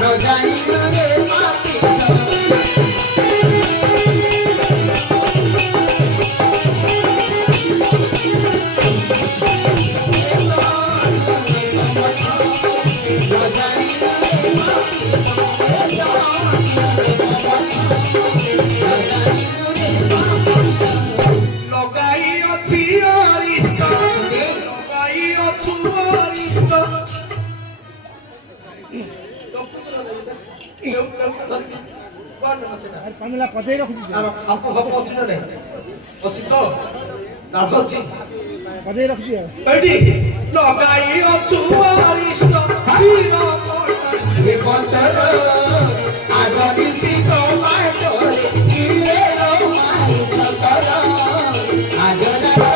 Rajani লগাই অছি অরিষ্ট লগাই অছু অরিষ্ট পামিলা কতই রাখছি আর খাপ খাপ অছি না অছি তো দাঁড় অছি কতই রাখছি এডি লগাই অছু অরিষ্ট চির পড়ে বন্দর আজ দিছি তোমার তোরে ইয়ে ও মাই ছতর আজ না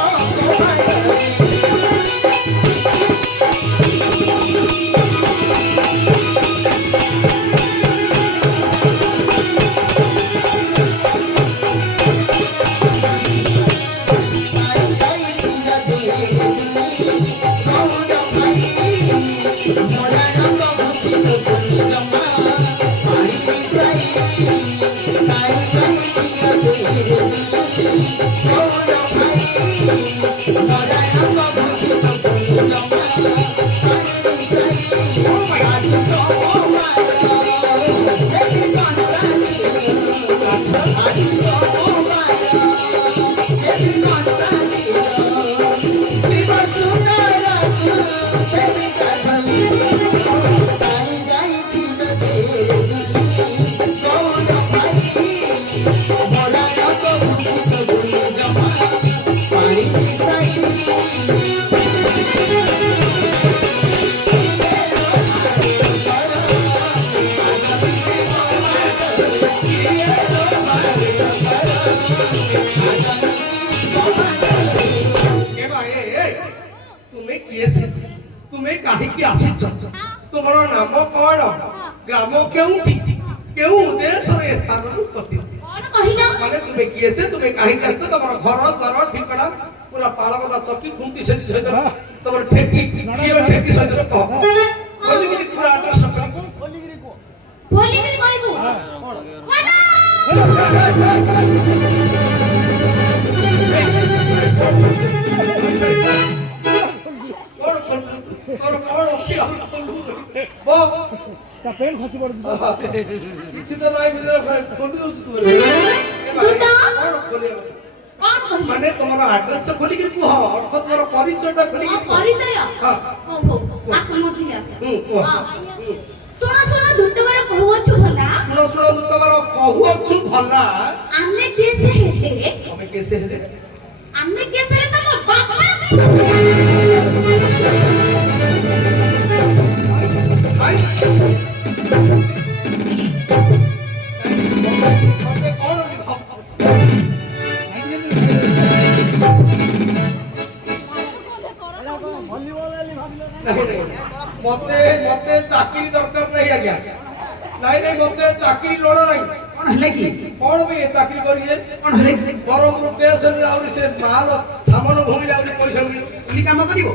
তুমি কাহিকি আসিছ তোমার নাম কଣ গ্রাম কেউঠি কেউ দেশরে স্থান উপস্থিত মানে তুমি কিଏ ସେ তুমি কাহিকি আসছ তোমার ঘর দ্বার ঠিকনা পুরা পালগদা চকি খুঁটি সেটি সহিত তোমার ঠেকি কিଏ ঠেকি সহিত কহ বলিগিরি পুরা আড্রেস বলিগিরি কো বলিগিরি কইবু তোর কোন অছি বো তা পেন খসি পড় কিছু তো নাই ভিতরে কোন দউ তুই মানে তোমার আড্রেস খোলিকি কুহ অর্থ তোমার পরিচয়টা খোলিকি পরিচয় হ্যাঁ ও হো আসমজি আছে শুনো শুনো দুতবার কହୁଛୁ ভলা শুনো দুতবার কହୁଛୁ ভলা ଆମେ କେसे ହେଲେ ଆମେ କେसे ହେଲେ ତମ ବାପା আই মতে চাকরি দরকার নাই আজ্ঞা নাই নাই মতে চাকরি লোড় নাই কোন হলে কি কোন বে চাকরি করিয়ে কোন হলে বরম টেনশন আউরি সে মাল সামান ভূমি আউরি পয়সা মিল কুলি কাম করিব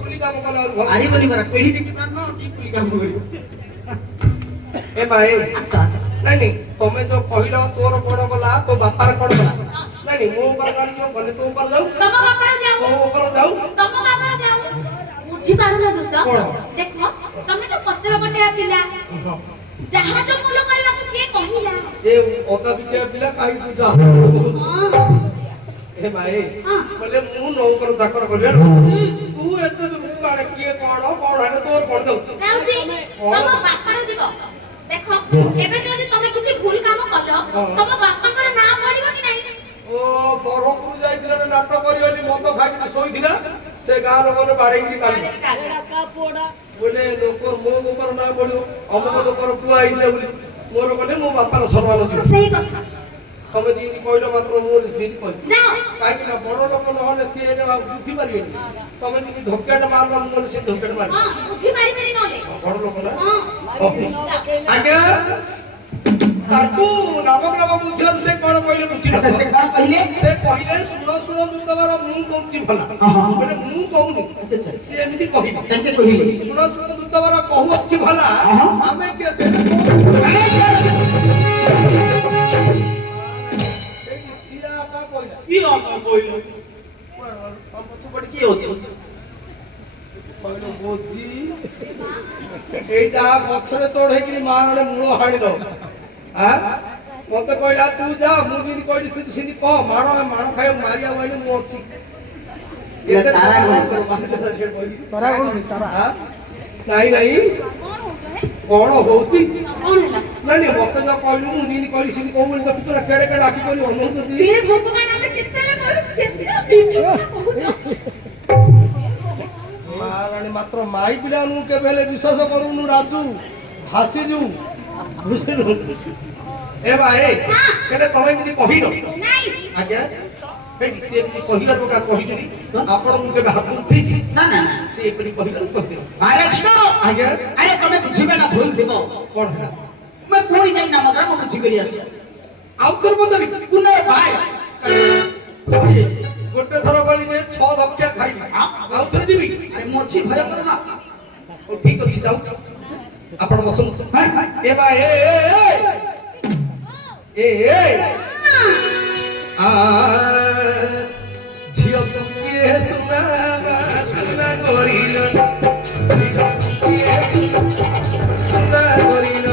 কুলি কাম কলা আউরি ভাল আরি বলি করা পেড়ি দেখি পারন কি কুলি কাম করিব এ ভাই আচ্ছা নাই নাই তুমি যে কহিল তোর কোন গলা তো বাপার কোন গলা নাই নাই মো উপর গাড়ি কেউ বলে তো উপর যাও ତମ ବାପା ଯାଉ তো উপর যাও ତମ ବାପା ଯାଉ ବୁଝି ପାରୁନ ଦୁତ ଦେଖ ତମେ ତ ପତ୍ର ବଟେଆ ପିଲା ଜାହାଜ ମୂଲ କରିବାକୁ କିଏ କହିଲା এ ওটা বিজে পিলা কাই তুই এ ভাই বলে মু নৌকর চাকর করিয়া তু এত দূর কাড়ে কিয়ে কোন হেন তোর কোন যাও রাউজি ତମ ବାପାର ଯିବ ଦେଖ ଏବେ ଯଦି ତମେ କିଛି ଭୁଲ କାମ କଲ ତମ ବାପାଙ୍କର ନାଁ ପଡିବ କି ନାହିଁ ও বরপুর যাইছিল নাটক করিওনি মদ খাইকি শোইছিলা সে গাঁ লোকরে বাড়াইকি কালি বলে লোকর মো উপর না পড়িব অমুক লোকর পুয়া আইলে বলি মোর কলে মো বাপার সম্মান দিও ସେଇ କଥା তবে যদি কইলো মাত্র মো সেটি কই না কাইকি না বড় লোক নহলে সে এনে বুঝি পারিবেনি তবে যদি ধক্কাটা মারলা মো সে ধক্কাটা মারি ହଁ ବୁଝି ପାରିବେନି ନହେଲେ বড় লোক না ହଁ আগে তাকু নামগ্রাম বুঝিলাম সে কোন কইলে বুঝিলা আচ্ছা সে কোন কইলে সে কইলে শুনো তোমার মু কউছি ভলা মানে মু কউনি আচ্ছা আচ্ছা সে এমনি কহিল তাকে কইলে শুনো তোমার কহুছি ভলা আমি কে সে সিরা কা কইলা কি আপা কইলো আপা পছপড় কি আছে কইলো বুঝি এইটা পছরে তোড় হেকি মারলে মুড় হাড়ি দাও ମତେ କହିଲା ତୁ ଯା ମୁଁ ଯେମିତି କହିଲି ତୁ ସେମିତି କହ ମାଣ ଖାଇବାକୁ ମାରିବାକୁ କହିଲି ମୁଁ ଅଛି ତାରା କରୁଛି ତାରା ନାଇଁ କଣ ହଉଛ ହେ? କଣ ହଉଛି କଣ ହେଲା? ନାଇଁ ମତେ ଯା କହିଲୁ ମୁଁ ଯେମିତି କହିଲି ସେମିତି କହୁ ବୋଲି ତୁ କେଡେ କେଡେ ଆଖି କରି ଅନଉଛନ୍ତି ହେ ଭଗବାନ ଆମେ କେତେବେଳେ କରୁ କେତେ ମିଛ କଥା କହୁଛ। ମାରାଣୀ ମାତ୍ର ମାଇ ପିଲାମାନଙ୍କୁ କେବେ ହେଲେ ବିଶ୍ୱାସ କରୁନୁ ରାଜୁ ଭାସିଛୁ ବୁଝିଲୁ ଏ ଭାଇ କେବେ ତମେ ଯଦି କହିନ ନାଇଁ ଆଜ୍ଞା ହେଇଟି ସେ ଏମିତି କହିବା କଥା କହିଦେଲି ଆପଣଙ୍କୁ କେବେ ହାତ ଉଠେଇଛି ନା ନା ସେ ଏପରି କହିଲା କହିଦେଲି ଆରେ ଛୋ ଆଜ୍ଞା ଆରେ ତମେ ବୁଝିବେ ନା ଭୁଲ ଥିବ କଣ ହେଲା ମୁଁ ପୁଣି ଯାଇ ନାମ ଗ୍ରାମ ବୁଝିକରି ଆସି ଆଉ ତୋର ପଦବି କୁନେ ଭାଇ ଗୋଟେ ଥର ଗଲି ଯେ 6 ଧକ୍କା ଖାଇଲି ଆଉ ଥରେ ଯିବି ଆରେ ମୁଁ ଅଛି ଭୟ କର ନା ଓ ଠିକ ଅଛି ଯାଉଛି ଆପଣ ବସନ୍ତୁ ଏ ବା ଏ ଆ ଝିଅ ତୁ କିଏ ସୁନା କରିଲ ଝିଅ ତୁ କିଏ ସୁନା କରିଲ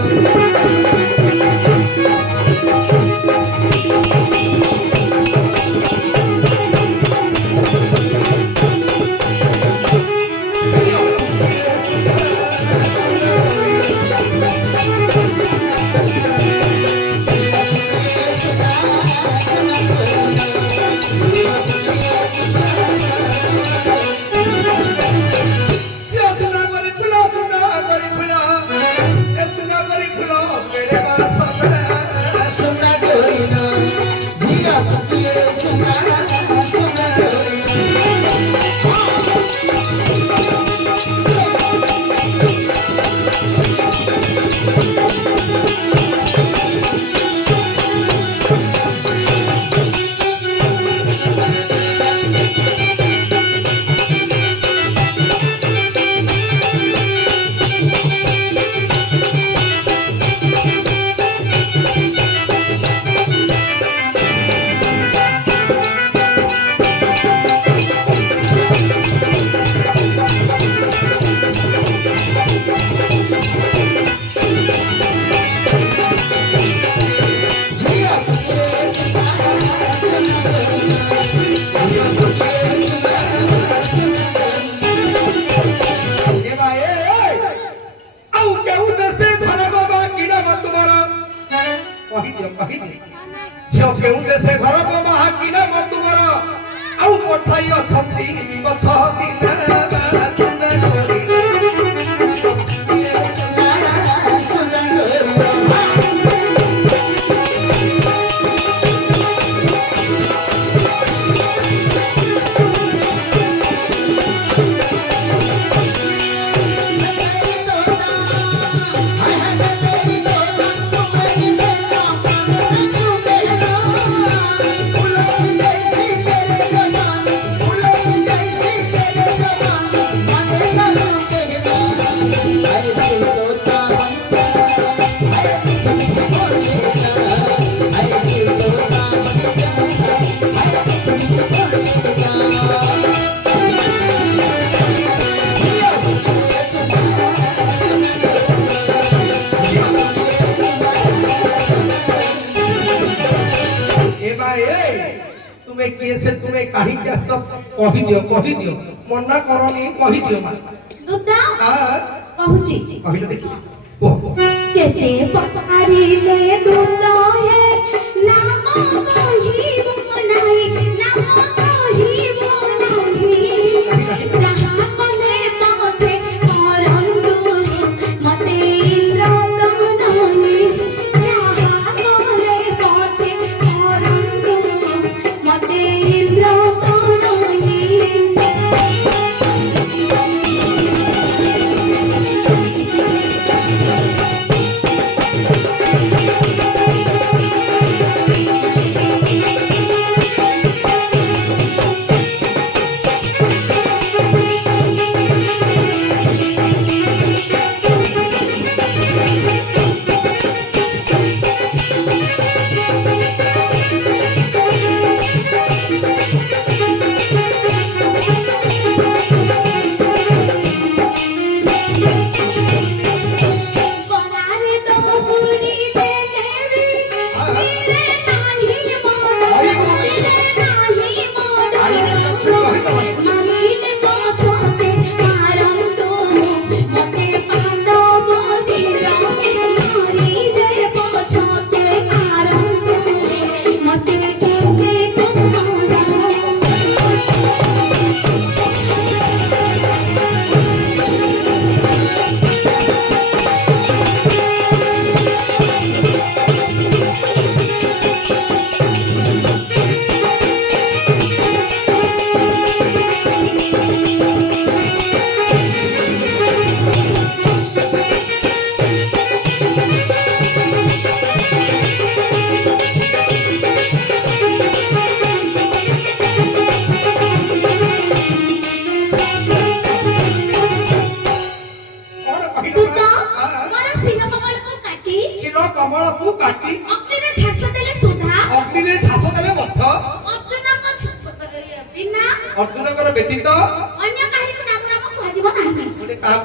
ଝିଅ କେଉଁ ଦେଶେ ଘର ବାହା କିନା ମଧୁବର ଆଉ ପଠାଇ ଅଛନ୍ତି ଗଛ ସିନା ସୁନା କରି तुमे किए से तुमे काहे के कहि दियो मना करनी कहि दियो मा ଦୁଦା आ କହୁଛି କହିଲେ ଦେଖି ओ କେତେ ପପାରିଲେ ଦୁଦା ହେ ନାମ କହିବ ନାହିଁ ନାମ କହିବ ନାହିଁ ଯାହା କଲେ ପଛେ କରନ୍ତୁ ମତେ ଇନ୍ଦ୍ର ଦମନହି ଯାହା କଲେ ପଛେ କରନ୍ତୁ ମତେ ଇନ୍ଦ୍ର ଦମନହି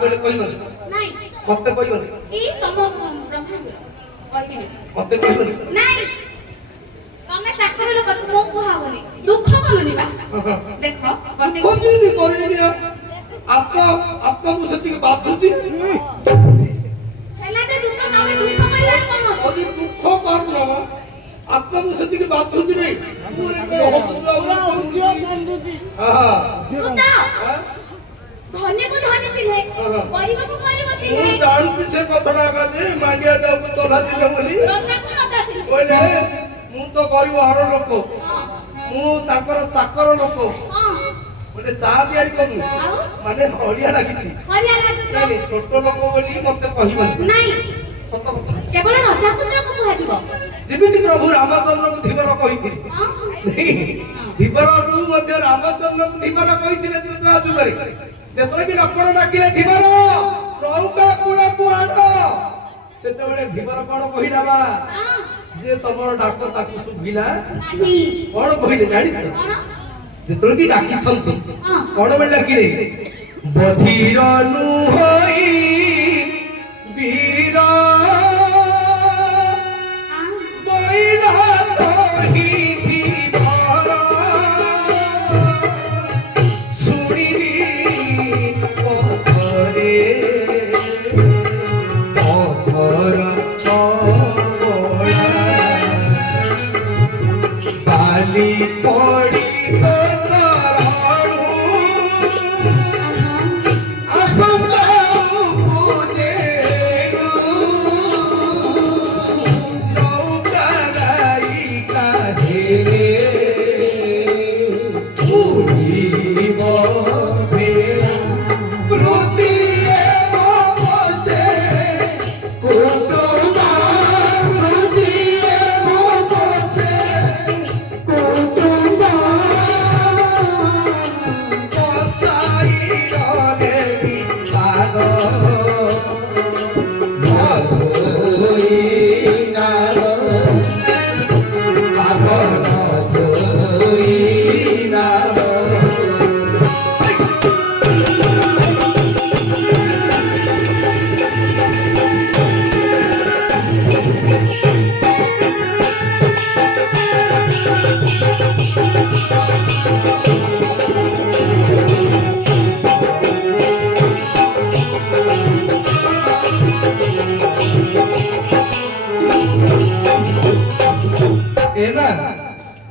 କହିଲେ କହିବନି ନାଇଁ ମତେ କହିବନି ଏଇ ତମ ବ୍ରହ୍ମାଣ୍ଡ କହିବି ମତେ କହିବନି ନାଇଁ ତମେ ଚାକର ଲୋକ ତୁମକୁ କୁହାବନି ଦୁଃଖ କଲୁନି ବା ଦେଖ ଗୋଟେ କବିନି କରିନି ଆତ୍ମା ମୁଁ ସେତିକି ବାଧୁଛି ହେଲା ଯେ ଦୁଃଖ ତମେ ଦୁଃଖ କରିବା କଣ ଅଛି ଯଦି ଦୁଃଖ କରୁନ ଆତ୍ମା ମୁଁ ସେତିକି ବାଧୁଛି ନାହିଁ ମୁଁ ତୁ ତ ଧନୀକୁ ଧନୀ ଚିହ୍ନେ ଗରିବକୁ ଗରିବ ଚିହ୍ନେ ମୁଁ ଜାଣୁଛି ସେ କଥାଟା କାଜେ ମାଣ୍ଡିଆ ଯାଉକୁ ତଲା ଦିନେ ବୋଲି ରତ୍ନକୁ ରତ୍ନ ଚିହ୍ନେ କହିଲେ ମୁଁ ତ ଗରିବ ଘର ଲୋକ ମୁଁ ତାଙ୍କର ଚାକର ଲୋକ ଗୋଟେ ଚା ତିଆରି କରୁ ଆଉ ମାନେ ହଳିଆ ଲାଗିଛି ହରିଆ ଲାଗୁଛି ନାଇଁ ଛୋଟ ଲୋକ ବୋଲି ମତେ କହିବନି ନାଇଁ ସତ କଥା କେବଳ ରାଜାପୁତ୍ରକୁ କୁହାଯିବ ଯେମିତି ପ୍ରଭୁ ରାମଚନ୍ଦ୍ରଙ୍କୁ ଧୀବର କହିଥିଲେ ଧୀବରରୁ ମଧ୍ୟ ରାମଚନ୍ଦ୍ରଙ୍କୁ ଧୀବର କହିଥିଲେ ତ୍ରେତୟା ଯୁଗରେ ଯେତେବେଳେ ବି ଲକ୍ଷ୍ମଣ ଡାକିଲେ ଧୀବର ନୌକା କୂଳକୁ ଆଣ ସେତେବେଳେ ଧୀବର କଣ କହିଲା ବା ଯେ ତମର ଡାକ ତାକୁ ଶୁଭିଲା ନାହିଁ କଣ କହିଲେ ଜାଣିଛ କଣ ଯେତେବେଳେ କି ଡାକିଛନ୍ତି ହଁ କଣ ବୋଲି ଡାକିଲେ ବଧିର ନୁହଇ ବୀର ବଇଲା କହିବି ଧର ଶୁଣିଲି ପଥରେ ପଥର କବଳା ବାଲି ପଡ଼ି ତ ଚରଣୁ ଆସନ୍ତା ପୂଜେରୁ ନୌକା ଗାଈ କାଢ଼ିଲେ ଉଡ଼ିବ ଭେଳା ବୃଦ୍ଧିଏ ବସେ କୁଟୁମ୍ବ ବୃଦ୍ଧିଏ ବସେ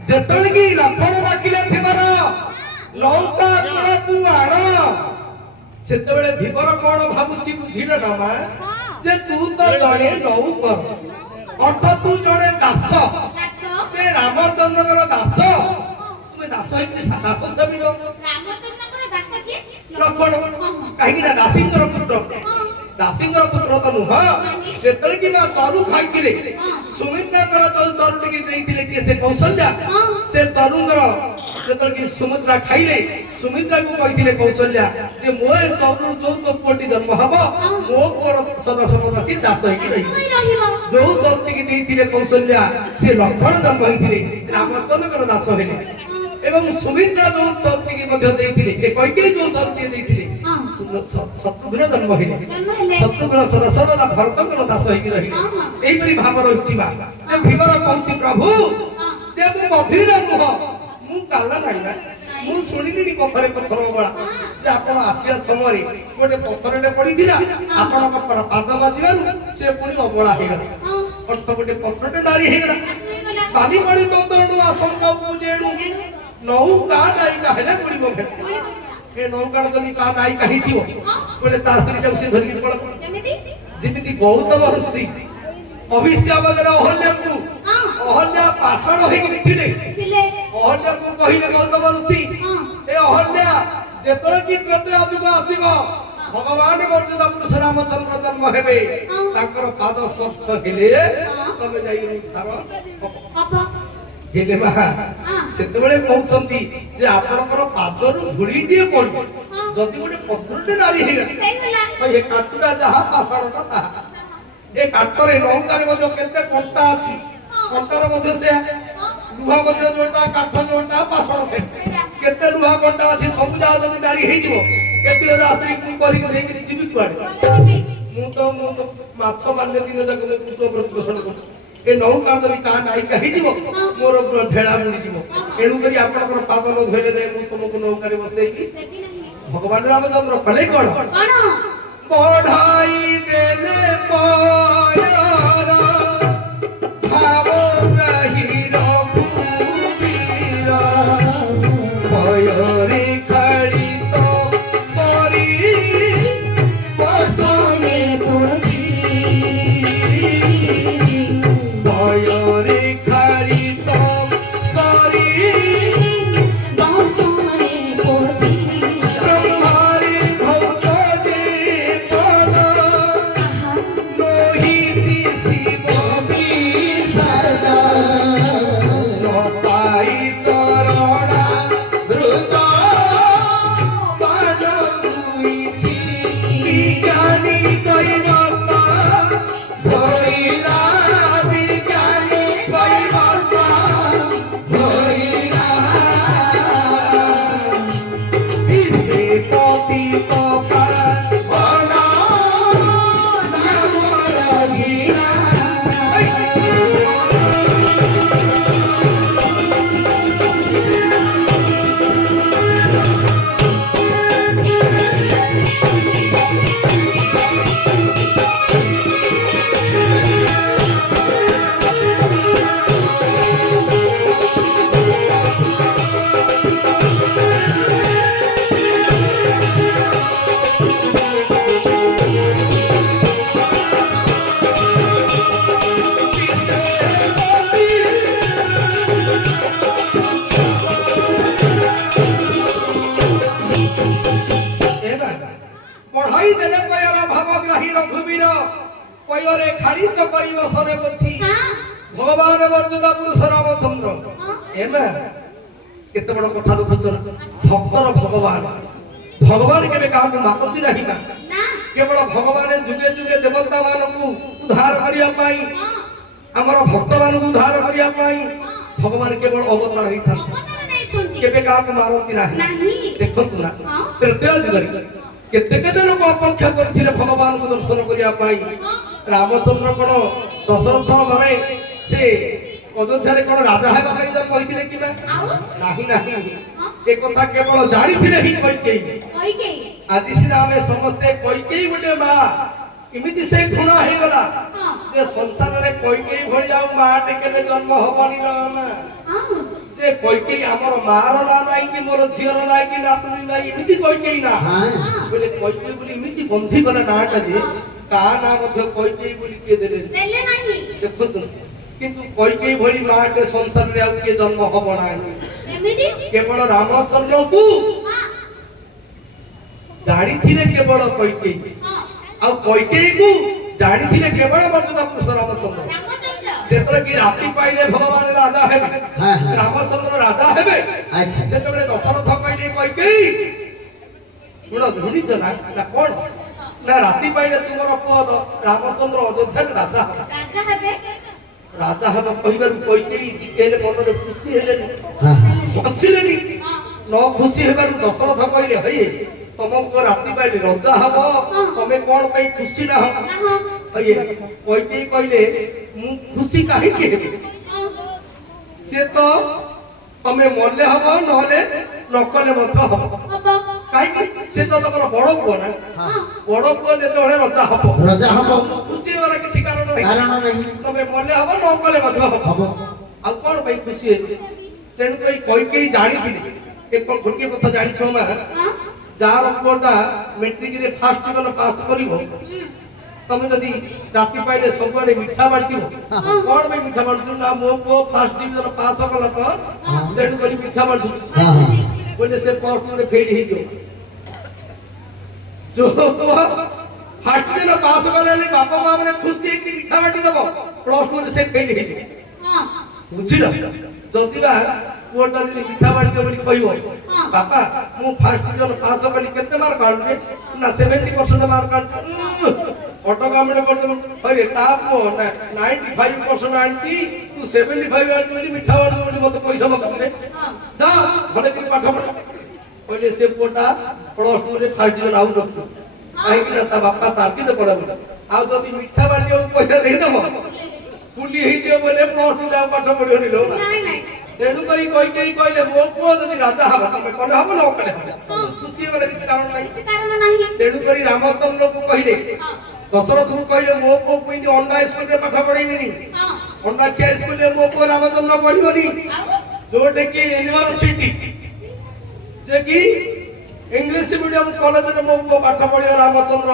ଯେତେବେଳେ କି ଲକ୍ଷ୍ମଣ ଡାକିଲେ ଧୀବର ଲଙ୍କା କୂଳକୁ ଆଣ ସେତେବେଳେ ଧୀବର କଣ ଭାବୁଛି ବୁଝିଲେ ନା ମା ଯେ ତୁ ତ ଜଣେ ନୌକର ଅର୍ଥାତ ତୁ ଜଣେ ଦାସ ସେ ରାମଚନ୍ଦ୍ରଙ୍କର ଦାସ ତୁମେ ଦାସ ହେଇକି ଦାସ ସେବିତ ରାମଚନ୍ଦ୍ରଙ୍କର ଦାସ କିଏ ଲକ୍ଷ୍ମଣ କାହିଁକି ନା ଦାସୀଙ୍କର ପୁତ୍ର ଦାସୀଙ୍କର ପୁତ୍ର ତ ନୁହଁ ଯେତେବେଳେ କି ମା ତରୁ ଖାଇଥିଲେ ସୁମିତ୍ରାଙ୍କର ଯୋଉ ତରୁଟିକି ଦେଇଥିଲେ କିଏ ସେ କୌଶଲ୍ୟା ସେ ତରୁଙ୍କର ଯେତେବେଳେ କି ସୁମିତ୍ରା ଖାଇଲେ ସୁମିତ୍ରାକୁ କହିଥିଲେ କୌଶଲ୍ୟା ଯେ ମୋ ଏ ତରୁ ଯୋଉ ତୋ ପୁଅଟି ଜନ୍ମ ହବ ମୋ ପୁଅର ସଦା ସର୍ବଦା ସେ ଦାସ ହେଇକି ରହିବ ଯୋଉ ତରୁଟିକି ଦେଇଥିଲେ କୌଶଲ୍ୟା ସେ ଲକ୍ଷ୍ମଣ ଜନ୍ମ ହେଇଥିଲେ ରାମଚନ୍ଦ୍ରଙ୍କର ଦାସ ହେଲେ ଏବଂ ସୁମିତ୍ରା ଯୋଉ ତରୁଟିକି ମଧ୍ୟ ଦେଇଥିଲେ ଏ କୈକେୟୀ ଯୋଉ ତରୁଟି ଦେଇଥିଲେ ଶତ୍ରୁଘ୍ନ ଜନ୍ମ ହେଲେ ଶତ୍ରୁଘ୍ନ ସଦା ସର୍ବଦା ଭରତଙ୍କର ଦାସ ହେଇକି ରହିଲେ ଏଇପରି ଭାବ ରହିଛି ବା ଯେ ଭୀମର କହୁଛି ପ୍ରଭୁ ଯେ ମୁଁ ବଧିର ନୁହଁ ମୁଁ କାଲା ନାହିଁ ନା ମୁଁ ଶୁଣିଲିଣି କଥାରେ ପଥର ଅବଳା ଯେ ଆପଣ ଆସିବା ସମୟରେ ଗୋଟେ ପଥରଟେ ପଡିଥିଲା ଆପଣଙ୍କ ପାଦ ବାଜିବାରୁ ସେ ପୁଣି ଅବଳା ହେଇଗଲା ଅର୍ଥ ଗୋଟେ ପଥରଟେ ଦାରି ହେଇଗଲା ବାଲି ପଡି ତୋତରଣୁ ଆଶଙ୍କା ପୂଜେଣୁ ନୌକା ନାୟିକା ହେଲେ ବୁଡ଼ିବ ଭେଳ ଏ ନୌକାର ଯଦି ତା ନାୟିକା ହେଇଥିବ ବୋଲେ ତା ସ୍ତ୍ରୀଟାକୁ ସେ ଧରିକି ପଳ ଯେମିତି ଗୌତମ ଋଷି ଅଭିଶାପନରେ ଅହଲ୍ୟାକୁ ଅହଲ୍ୟା ପାଷାଣ ହେଇକି ଥିଲେ ଅହଲ୍ୟାକୁ କହିଲେ ଗୌତମ ଋଷି ଏ ଅହଲ୍ୟା ଯେତେବେଳେ କି ତ୍ରେତୟା ଯୁଗ ଆସିବ ଭଗବାନ ମର୍ଯ୍ୟାଦା ପୁରୁଷ ରାମଚନ୍ଦ୍ର ଜନ୍ମ ହେବେ ତାଙ୍କର ପାଦ ସ୍ପର୍ଶ ହେଲେ ତମେ ଯାଇ ଉଦ୍ଧାର ହେଲେ ମା ସେତେବେଳେ କହୁଛନ୍ତି ଯେ ଆପଣଙ୍କର ପାଦରୁ ଧୂଳିଟିଏ ପଡିବ ଯଦି ଗୋଟେ ପଥରଟେ ନାରୀ ହେଇଗଲା ଏ କାଠଟା ଯାହା ପାଷାଣଟା ତାହା ଏ କାଠରେ ନୌକାରେ ମଧ୍ୟ କେତେ କଣ୍ଟା ଅଛି କଣ୍ଟାର ମଧ୍ୟ ସେ ଲୁହା ମଧ୍ୟ ଯୋଉଟା କାଠ ଯୋଉଟା ପାଷାଣ ସେଟା କେତେ ଲୁହା କଣ୍ଟା ଅଛି ସବୁ ଯାହା ଯଦି ନାରୀ ହେଇଯିବ କେତେ ସ୍ତ୍ରୀ କରିକି ଦେଇକିରି ଯିବି କୁଆଡେ ମୁଁ ତ ମାଛ ମାରିଲେ ଦିନ ଯାକ ମୁଁ ପୁତ୍ର ପ୍ରତିପୋଷଣ କରୁଛି ଏ ନୌକା ଯଦି ତା ନାୟିକା ହେଇଯିବ ମୋର ପୁରା ଭେଳା ବୁଡ଼ିଯିବ ଏଣୁକରି ଆପଣଙ୍କର ପାଦ ନ ଧୋଇଲେ ଯାଇ ମୁଁ ତୁମକୁ ନୌକାରେ ବସେଇବି ଭଗବାନ ରାମଚନ୍ଦ୍ର କଲେ କଣ ବଢାଇ ଦେଲେ ପୟର ଭାବ ରହି ରଘୁବୀର ପୟରେ ଖଳିତ କରି ବସନେ ପୋଛି ପୟରେ ଖଳିତ କରି ବସନେ ପୋଛି ବ୍ରହ୍ମାରେ ଧୌତ ଯେ ପଦ ଲୋହିଛି ଶିବ ବିଶାରଦ ନ ପାଇ ଚରଣା ମୃତ ବାଦ ହୋଇଛି ବିଜ୍ଞାନୀ କୈବର୍ତ୍ତ ଧୋଇଲା ବିଜ୍ଞାନୀ କୈବର୍ତ୍ତ ଧୋଇଲା ইসে পতিত পাবন নাম রঘিনা পঢ়াই দেলে পয়র ভাবগ্রাহী রঘুবীর পয়রে খালিত করিব সরে পছি ভগবান বর্জুদা পুরুষ রামচন্দ্র এমা কেতে বড় কথা দেখুছ না ভক্তর ভগবান ভগবান কেবে কাহাকে মাততি নাহি না কেবল ভগবান যুগে যুগে দেবতা মানকু উদ্ধার করিয়া পাই আমার ভক্ত মানকু উদ্ধার করিয়া পাই ভগবান কেবল অবতার হইথাନ୍ତି কেবে কাহাকে মারନ୍ତି ନାହିଁ দেখন্তু না ত্রেতয়া যুগରେ কেতে কেতে লোক অপেক্ষা করছিলে ভগবানଙ୍କୁ দর্শন করিয়া পাই রামচন্দ্র কোন দশরথ ঘরে সে অযোধ্যারে কোন রাজা হেবা পাই যা কইଥିଲେ কিবা ନାହିଁ ନାହିଁ এ কথা কেবল জানিଥିଲେ ହିଁ কইকেই আজি সিনা আমি সমস্তে কইকেই গোটে মা এমিতি সে গুণ হইগলা যে সংসারে কইকেই ভଳି ଆଉ ମାଟେ କେବେ ଜନ୍ମ ହବନି ନା ମା যে কইকেই আমার মার না নাই কি মোর ঝিওর নাই কি নাতনি নাই এমিতি কইকেই না বলে কইকেই বলি এমিতি বন্ধি গলা নাটা যে কা না মধ্য কইকেই বলি কে দেলে দেখুন কিন্তু কইকেই ভଳି মাଟେ সংসারে ଆଉ କିଏ জন্ম হব না কেবল রামচন্দ্রକୁ জানিଥିଲେ কেবল কইকেই ଆଉ কইকেইକୁ জানিଥିଲେ কেবল বর্জুদা পুরুষ রামচন্দ্র যেতরে কি রাত্রি পাইলে ভগবান রাজা হেবে রামচন্দ্র রাজা হেবে আচ্ছা সেতরে দশরথ কইলে কইকেই শুনো শুনিছ না না কোন না রাত্রি পাইলে তোমার পদ রামচন্দ্র অযোধ্যার রাজা হবে রাজা হবে কইবার কইকেই এর মନରେ খুশি হেলেনি হসিলেনি ন খুশি হেবারু দশরথ কইলে হই ତମକୁ ରାତି ପାଇଲେ ରଜା ହବ ତମେ କଣ ପାଇଁ ଖୁସି ନା ହବ କଇକେଇ କହିଲେ ମୁଁ ଖୁସି କାହିଁକି ହେବି ସେ ତ ତମେ ମଲେ ହବ ନହେଲେ ନକଲେ ମଧ୍ୟ ହବ କାହିଁକି ସେ ତ ତମର ବଡ ପୁଅ ନା ବଡ ପୁଅ ଯେତେବେଳେ ରଜା ହବ ଖୁସି ହେବାର କିଛି କାରଣ ନାହିଁ ତମେ ମଲେ ହବ ନକଲେ ମଧ୍ୟ ହବ ଆଉ କଣ ପାଇଁ ଖୁସି ହେବି ତେଣୁ କଇକେଇ ଜାଣିଥିଲି ଏ ଗୋଟିଏ କଥା ଜାଣିଛ ମା যার পুଅটা মেট্রিকରେ ফার্স্ট ডিভিଜন পাস করিব তুমি যদি রাতি পাইলে ସବୁଆଡେ মিঠা বাটিব কোন ভাই মিঠা বাটিব না মো পুଅ ফার্স্ট ডিভিজন পাস কলা তো তেଣୁ କରି মিঠা বাটিব বলে সে প্লাস 2 রে ফেল ହେଇଯିବ जो ফার্স্ট ডিভিজন পাস কলালে বাপা মা মানে খুশি ହେଇକି মিঠা বাটি দেব প্লাস 2 রে সে ফেল ହେଇଯିବ বুঝিল যদিবা পুଅটা যদি মিঠা বাটি ବୋଲି କହିବ বাপা ମୁଁ ফার্স্ট ডিভিজন পাস কলি কেতে মার্ক আনলে না 70% মার্ক আনলে অটো গভর্নমেন্ট করতে আরে তা পুଅ না 95% আনতি তু 75 আনতি ବୋଲି মিঠা বাটি ବୋଲି মতে পয়সা মাগলে যা ঘরে কি পাঠ পড় কইলে সে পুଅটা প্লাস 2 রে ফার্স্ট ডিভিজন আউ নকু କାହିଁକି ନା ତା ବାପା ତାର୍କିତ ପଢାବ ଆଉ ଯଦି ମିଠା ବାଣ୍ଟିବାକୁ ପଇସା ଦେଇଦବ ପୁଲି ହେଇଯିବ ବୋଲେ ପ୍ଲସ୍ ଟୁ ଆଉ ପାଠ ପଢିବନି ଲୋ ମା। ନାଇଁ ନାଇଁ ତେଣୁ କରି କହିକେଇ କହିଲେ ମୋ ପୁଅ ଯଦି ରାଜା ହବ ତମେ କଲେ ହବ ନ କଲେ ହବ ଖୁସି ହେବାର କିଛି କାରଣ ନାହିଁ। କିଛି କାରଣ ନାହିଁ। ତେଣୁ କରି ରାମଚନ୍ଦ୍ରକୁ କହିଲେ ଦଶରଥକୁ କହିଲେ ମୋ ପୁଅକୁ ଏମିତି ଅଣ୍ଡା ସ୍କୁଲରେ ପାଠ ପଢେଇବିନି ହଁ ଅଣ୍ଡା ଖିଆ ସ୍କୁଲରେ ମୋ ପୁଅ ରାମଚନ୍ଦ୍ର ପଢିବନି ଆଉ ଯୋଉଟା କି ୟୁନିଭର୍ସିଟି ଯେ କି ଇଂଲିଶ ମିଡିୟମ କଲେଜରେ ମୋ ପୁଅ ପାଠ ପଢିବ ରାମଚନ୍ଦ୍ର।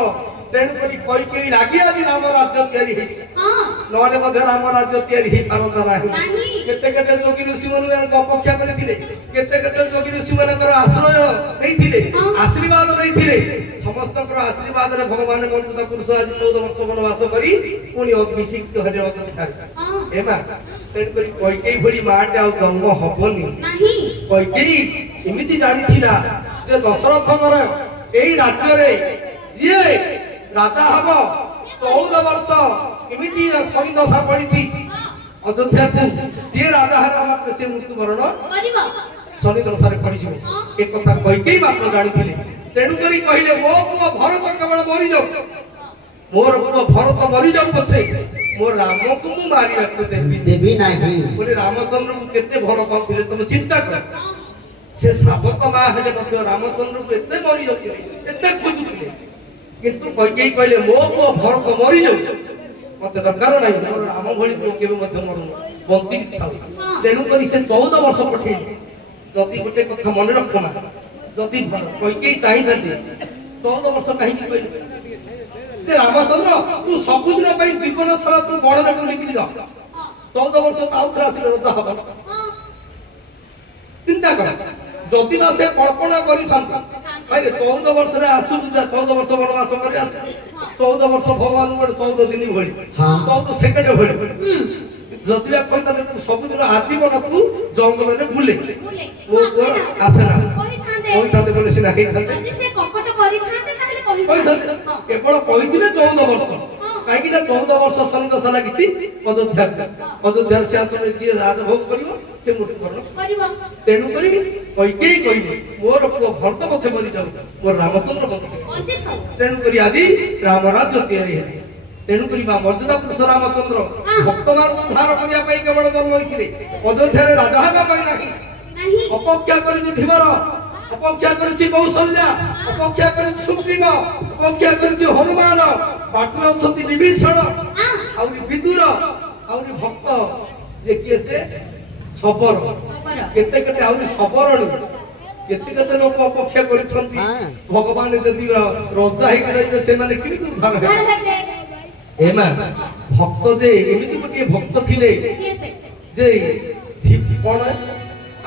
ତେଣୁ କରି କହିକେଇ ରାଗି ଆଜି ରାମ ରାଜ୍ୟ ତିଆରି ହେଇଛି ହଁ ନହେଲେ ମଧ୍ୟ ରାମ ରାଜ୍ୟ ତିଆରି ହେଇପାରନ୍ତା ନାହିଁ। ନାହିଁ। କେତେ କେତେ ଯୋଗୀ ଋଷି ମାନଙ୍କ ଅପେକ୍ଷା କରିଥିଲେ କେତେ କେତେ ଯୋଗୀ ଋଷି ମାନଙ୍କର ଆଶ୍ରୟ ନେଇଥିଲେ ଆଶୀର୍ବାଦ ନେଇଥିଲେ ସମସ୍ତଙ୍କର ଆଶୀର୍ବାଦରେ ଭଗବାନ ମର୍ଯ୍ୟାଦା ପୁରୁଷ ଆଜି 14 ବର୍ଷ ବନବାସ କରି ପୁଣି ଅଭିଷିକ୍ତ ହେଲେ ଅଯୋଧ୍ୟାରେ। ହଁ ଏମା ତେଣୁ କରି କୈକେୟୀ ଭଳି ମାଟେ ଆଉ ଜନ୍ମ ହବନି। ନାହିଁ। କୈକେୟୀ ଏମିତି ଜାଣିଥିଲା ଯେ ଦଶରଥଙ୍କର ଏଇ ରାଜ୍ୟରେ ଯିଏ ରାଜା ହବ 14 ବର୍ଷ ଏମିତି ଶନି ଦଶା ପଡିଛି ଅଯୋଧ୍ୟାକୁ ଯିଏ ରାଜା ହେବା ମାତ୍ର ସେ ମୃତ୍ୟୁବରଣ କରିବ। ଶନି ଦଶାରେ ପଡିଯିବ ଏ କଥା କୈକେୟୀ ମାତ୍ର ଜାଣିଥିଲେ। ତେଣୁକରି କହିଲେ ମୋ ପୁଅ ଭରତ କେବଳ ମରିଯାଉ ମୋର ପୁଅ ଭରତ ମରିଯାଉ ପଛେ ମୋ ରାମକୁ ମୁଁ ମାରିବାକୁ ଦେବି ଦେବି ନାହିଁ। ବୋଲି ରାମଚନ୍ଦ୍ରକୁ କେତେ ଭଲ ପାଉଥିଲେ ତମେ ଚିନ୍ତା କର। ସେ ସାବତ ମା ହେଲେ ମଧ୍ୟ ରାମଚନ୍ଦ୍ରକୁ ଏତେ ମରିଯାଉଥିଲେ ଏତେ ଖୋଜୁଥିଲେ କିନ୍ତୁ କୈକେୟୀ କହିଲେ ମୋ ପୁଅ ଭରତ ମରିଯାଉ ମତେ ଦରକାର ନାହିଁ ମୋର ରାମ ଭଳି ପୁଅ କେବେ ମଧ୍ୟ ମରୁନ ବଞ୍ଚିକି ଥାଉ। ତେଣୁକରି ସେ 14 ବର୍ଷ ପଠେଇଲେ। ଯଦି ଗୋଟେ କଥା ମନେ ରଖ ନା ଯଦି କୈକେୟୀ ଚାହିଁଥାନ୍ତି 14 ବର୍ଷ କାହିଁକି କହିଲେ ଯେ ରାମଚନ୍ଦ୍ର ତୁ ସବୁଦିନ ପାଇଁ ଜୀବନ ସାରା ତୁ ବଣରେ ବୁଲିକିରି ଯା 14 ବର୍ଷ ତ ଆଉ ଥରେ ଆସିଲେ ରଜା ହବ ଚିନ୍ତା କର ଯଦି ନା ସେ କଳ୍ପନା କରିଥାନ୍ତା ଭାଇରେ 14 ବର୍ଷରେ ଆସୁଛୁ 14 ବର୍ଷ ବନବାସ କରି ଆସୁ 14 ବର୍ଷ ଭଗବାନ ଗୋଟେ 14 ଦିନ ଭଳି 14 ସେକେଣ୍ଡ ଭଳି ଯଦି ବା କହିଥାନ୍ତେ ତୁ ସବୁଦିନ ଆଜୀବନ ତୁ ଜଙ୍ଗଲରେ ବୁଲେ ମୋ ପୁଅ ଆସେ ନା କହିଥାନ୍ତେ ବୋଲି ସିନା ହେଇଥାନ୍ତେ ଯଦି ସେ କପଟ କରିଥାନ୍ତେ ତାହେଲେ କହିଥାନ୍ତେ କେବଳ କହିଥିଲେ 14 ବର୍ଷ କାହିଁକି ନା 14 ବର୍ଷ ଶନି ଦଶା ଲାଗିଛି ଅଯୋଧ୍ୟାର ଶାସନରେ ଯିଏ ରାଜଭୋଗ କରିବ ସେ ମୃତ୍ୟୁବରଣ କରିବ। ତେଣୁକରି କୈକେୟୀ କହିଲେ ମୋର ପୁଅ ଭରତ ପଛେ ମରିଯାଉ ମୋର ରାମଚନ୍ଦ୍ର ବଞ୍ଚିଥାଉ। ବଞ୍ଚିଥାଉ। ତେଣୁକରି ଆଜି ରାମ ରାଜ୍ୟ ତିଆରି ହେଲେ। ତେଣୁକରି ମା ମର୍ଯ୍ୟାଦା ପୁରୁଷ ରାମଚନ୍ଦ୍ର ଭକ୍ତମାନଙ୍କୁ ଉଦ୍ଧାର କରିବା ପାଇଁ କେବଳ ଜନ୍ମ ହୋଇଥିଲେ ଅଯୋଧ୍ୟାରେ ରାଜା ହେବା ପାଇଁ ନାହିଁ। ନାହିଁ। ଅପେକ୍ଷା କରିଛି ଧୀବର ଅପେକ୍ଷା କରିଛି କୌଶଲ୍ୟା ଅପେକ୍ଷା କରିଛି ସୁଗ୍ରୀବ ଅପେକ୍ଷା କରିଛି ହନୁମାନ ବାଟରେ ଅଛନ୍ତି ବିଭୀଷଣ ଆହୁରି ବିଦୁର ଆହୁରି ଭକ୍ତ ଯେ କିଏ ସେ ଶବର କେତେ କେତେ ଆହୁରି ଶବରଣୀ କେତେ କେତେ ଲୋକ ଅପେକ୍ଷା କରିଛନ୍ତି ଭଗବାନ ଯଦି ରଜା ହେଇକି ରହିବେ ସେମାନେ କେମିତି ଉଦ୍ଧାର ହେବେ। ଏମା ଭକ୍ତ ଯେ ଏମିତି ଗୋଟିଏ ଭକ୍ତ ଥିଲେ ଯେ କଣ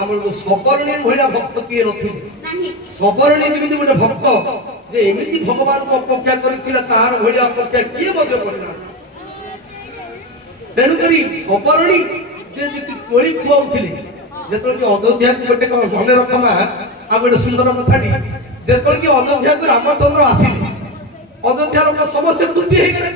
ଆମର ଯୋଉ ସବରଣୀ ଭଳିଆ ଭକ୍ତ କିଏ ନଥିଲେ। ସବରଣୀ ଯେମିତି ଗୋଟେ ଭକ୍ତ ଯେ ଏମିତି ଭଗବାନଙ୍କୁ ଅପେକ୍ଷା କରିଥିଲା ତାର ଭଳିଆ ଅପେକ୍ଷା କିଏ ମଧ୍ୟ କରିନାହାନ୍ତି। ତେଣୁକରି ସବରଣୀ ଯେ କୋଳି ଖୁଆଉଥିଲେ ଯେତେବେଳେ କି ଅଯୋଧ୍ୟାକୁ ଗୋଟେ କଣ ମନେ ରଖ ମା ଆଉ ଗୋଟେ ସୁନ୍ଦର କଥାଟି ଯେତେବେଳେ କି ଅଯୋଧ୍ୟାକୁ ରାମଚନ୍ଦ୍ର ଆସିଲେ ଅଯୋଧ୍ୟା ଲୋକ ସମସ୍ତେ ଖୁସି ହେଇଗଲେ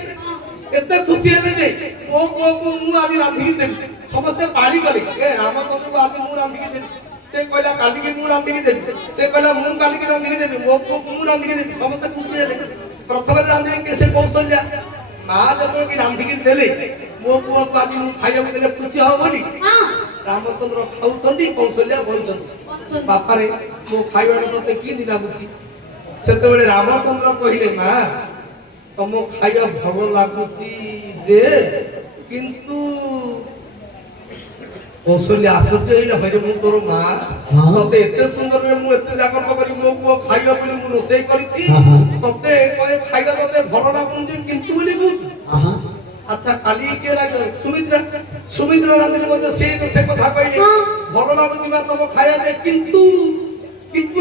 ଏତେ ଖୁସି ହେଲେ ଯେ ମୋ ପୁଅକୁ ମୁଁ ଆଜି ରାନ୍ଧିକି ଦେବି ସମସ୍ତେ ପାଳି କଲେ ଏ ରାମଚନ୍ଦ୍ରକୁ ଆଜି ମୁଁ ରାନ୍ଧିକି ଦେବି ସେ କହିଲା କାଲିକି ମୁଁ ରାନ୍ଧିକି ଦେବି ସେ କହିଲା ମୁଁ କାଲିକି ରାନ୍ଧିକି ଦେବି ମୋ ପୁଅକୁ ମୁଁ ରାନ୍ଧିକି ଦେବି ସମସ୍ତେ ଖୁସି ହେଲେ ପ୍ରଥମେ ରାନ୍ଧିକି ସେ କୌଶଲ୍ୟା ମା ଯେତେବେଳେ କି ରାନ୍ଧିକି ଦେଲେ ମୋ ପୁଅକୁ ଆଜି ମୁଁ ଖାଇବାକୁ ଦେଲେ ଖୁସି ହବ ବୋଲି ରାମଚନ୍ଦ୍ର ଖାଉଛନ୍ତି କୌଶଲ୍ୟା ବସୁଛନ୍ତି ବାପାରେ ମୋ ଖାଇବାଟା ମତେ କିନ୍ତି ଲାଗୁଛି ସେତେବେଳେ ରାମଚନ୍ଦ୍ର କହିଲେ ମା ତମ ଖାଇବା ଭଲ ଲାଗୁଛି ଯେ କିନ୍ତୁ କୌଶଲ୍ୟା ଆସୁଛି ଏଇନା ଭାଇ ମୁଁ ତୋର ମା ତତେ ଏତେ ସୁନ୍ଦରରେ ମୁଁ ଏତେ ଜାଗ୍ରତ କରି ମୋ ପୁଅ ଖାଇବା ବୋଲି ମୁଁ ରୋଷେଇ କରିଛି ତତେ କହେ ଖାଇବା ତତେ ଭଲ ଲାଗୁଛି କିନ୍ତୁ ବୋଲି କହୁଛୁ। ଆଚ୍ଛା କାଲି କିଏ ଲାଗିବ ସୁମିତ୍ରା ରାନ୍ଧିଲେ ମଧ୍ୟ ସେ କଥା କହିଲେ ଭଲ ଲାଗୁଛି ମା ତମ ଖାଇବା ଯେ କିନ୍ତୁ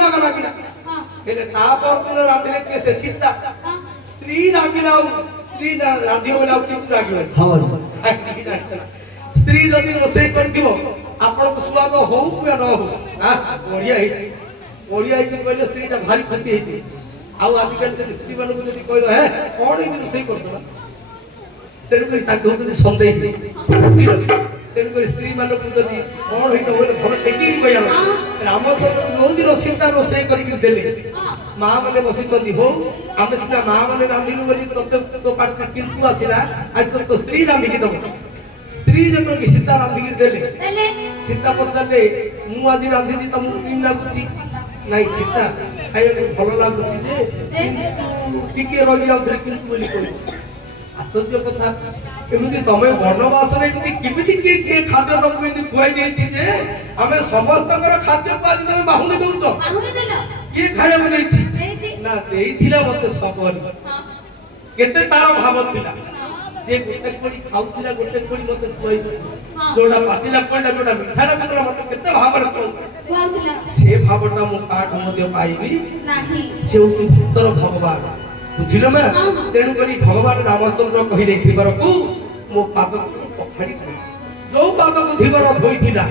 ଆଗ ଲାଗିଲା ହେଲେ ତା ପରଦିନ ରାନ୍ଧିଲେ କିଏ ସେ ସୀତା ସ୍ତ୍ରୀ ରାଗିଲା ଆଉ ସ୍ତ୍ରୀ ରାନ୍ଧିବ ବୋଲି ଆଉ କିନ୍ତୁ ରାଗିବନି। ସ୍ତ୍ରୀ ଯଦି ରୋଷେଇ କରିଥିବ ଆପଣଙ୍କ ସ୍ୱାଦ ହଉ କିମ୍ବା ନ ହଉ ବଢିଆ ହେଇଛି କହିଲେ ସ୍ତ୍ରୀଟା ଭାରି ଖୁସି ହେଇଛି। ଆଉ ଆଜିକାଲି ଯଦି ସ୍ତ୍ରୀ ମାନଙ୍କୁ ଯଦି କହିବ ହେ କଣ ଏମିତି ରୋଷେଇ କରିଦେବା ତେଣୁକରି ତାଙ୍କୁ ହଉଛନ୍ତି ସନ୍ଦେହ ତେଣୁକରି ସ୍ତ୍ରୀ ମାନଙ୍କୁ ଯଦି କଣ ହେଇଥିବ ଭଲ ଟେକିକି କହିବାର ରାମଚନ୍ଦ୍ର ଯୋଉ ଦିନ ସୀତା ରୋଷେଇ କରିକି ଦେଲେ ମା ମାନେ ବସିଛନ୍ତି ହଉ ଆମେ ସିନା ମା ମାନେ ରାନ୍ଧିଲୁ ବୋଲି ତୋତେ ତୋ ପାଟିରେ କିନ୍ତୁ ଆସିଲା ଆଜି ତୋ ସ୍ତ୍ରୀ ରାନ୍ଧିକି ଦବ ସ୍ତ୍ରୀ ଯେତେବେଳେ ସୀତା ରାନ୍ଧିକି ଦେଲେ ହେଲେ ସୀତା ପଚାରିଲେ ମୁଁ ଆଜି ରାନ୍ଧିଛି ତମକୁ କେମିତି ଲାଗୁଛି ନାଇଁ ସୀତା ଖାଇବାକୁ ଭଲ ଲାଗୁଛି ଯେ କିନ୍ତୁ ଟିକେ ରହିଯାଉଥିଲେ କିନ୍ତୁ ବୋଲି କହିବୁ ଆଶ୍ଚର୍ଯ୍ୟ କଥା ଏମିତି ତମେ ବନବାସରେ ଏମିତି କେମିତି କିଏ ଖାଦ୍ୟ ତମକୁ ଏମିତି ଖୁଆଇ ଦେଇଛି ଯେ ଆମେ ସମସ୍ତଙ୍କର ଖାଦ୍ୟକୁ ଆଜି ତମେ ବାହୁନି ଦଉଛ ଆହୁରି ଦେଲ କିଏ ଖାଇବାକୁ ଦେଇଛି ଦେଇଛି ନା ଦେଇଥିଲା ମତେ ସବରି ହଁ କେତେ ତାର ଭାବ ଥିଲା ଯେ ଗୋଟେ କୋଳି ଖାଉଥିଲା ଗୋଟେ କୋଳି ମତେ ଖୁଆଇ ହଁ। ଯୋଉଟା ପାଚିଲା କୋଳିଟା ଯୋଉଟା ମିଠା ଲାଗୁଥିଲା ମତେ କେତେ ଭାବରେ ଖୁଆଉଥିଲା କୁହାଉଥିଲା ସେ ଭାବଟା ମୁଁ କାହାଠୁ ମଧ୍ୟ ପାଇବି ନାହିଁ ସେ ହଉଛି ଭକ୍ତର ଭଗବାନ ବୁଝିଲ ମା ହଁ। ତେଣୁକରି ଭଗବାନ ରାମଚନ୍ଦ୍ର କହିଲେ ଧୀବରକୁ ମୋ ପାଦକୁ ପଖାଡ଼ି ଦେ ଯୋଉ ପାଦକୁ ଧୀବର ଧୋଇଥିଲା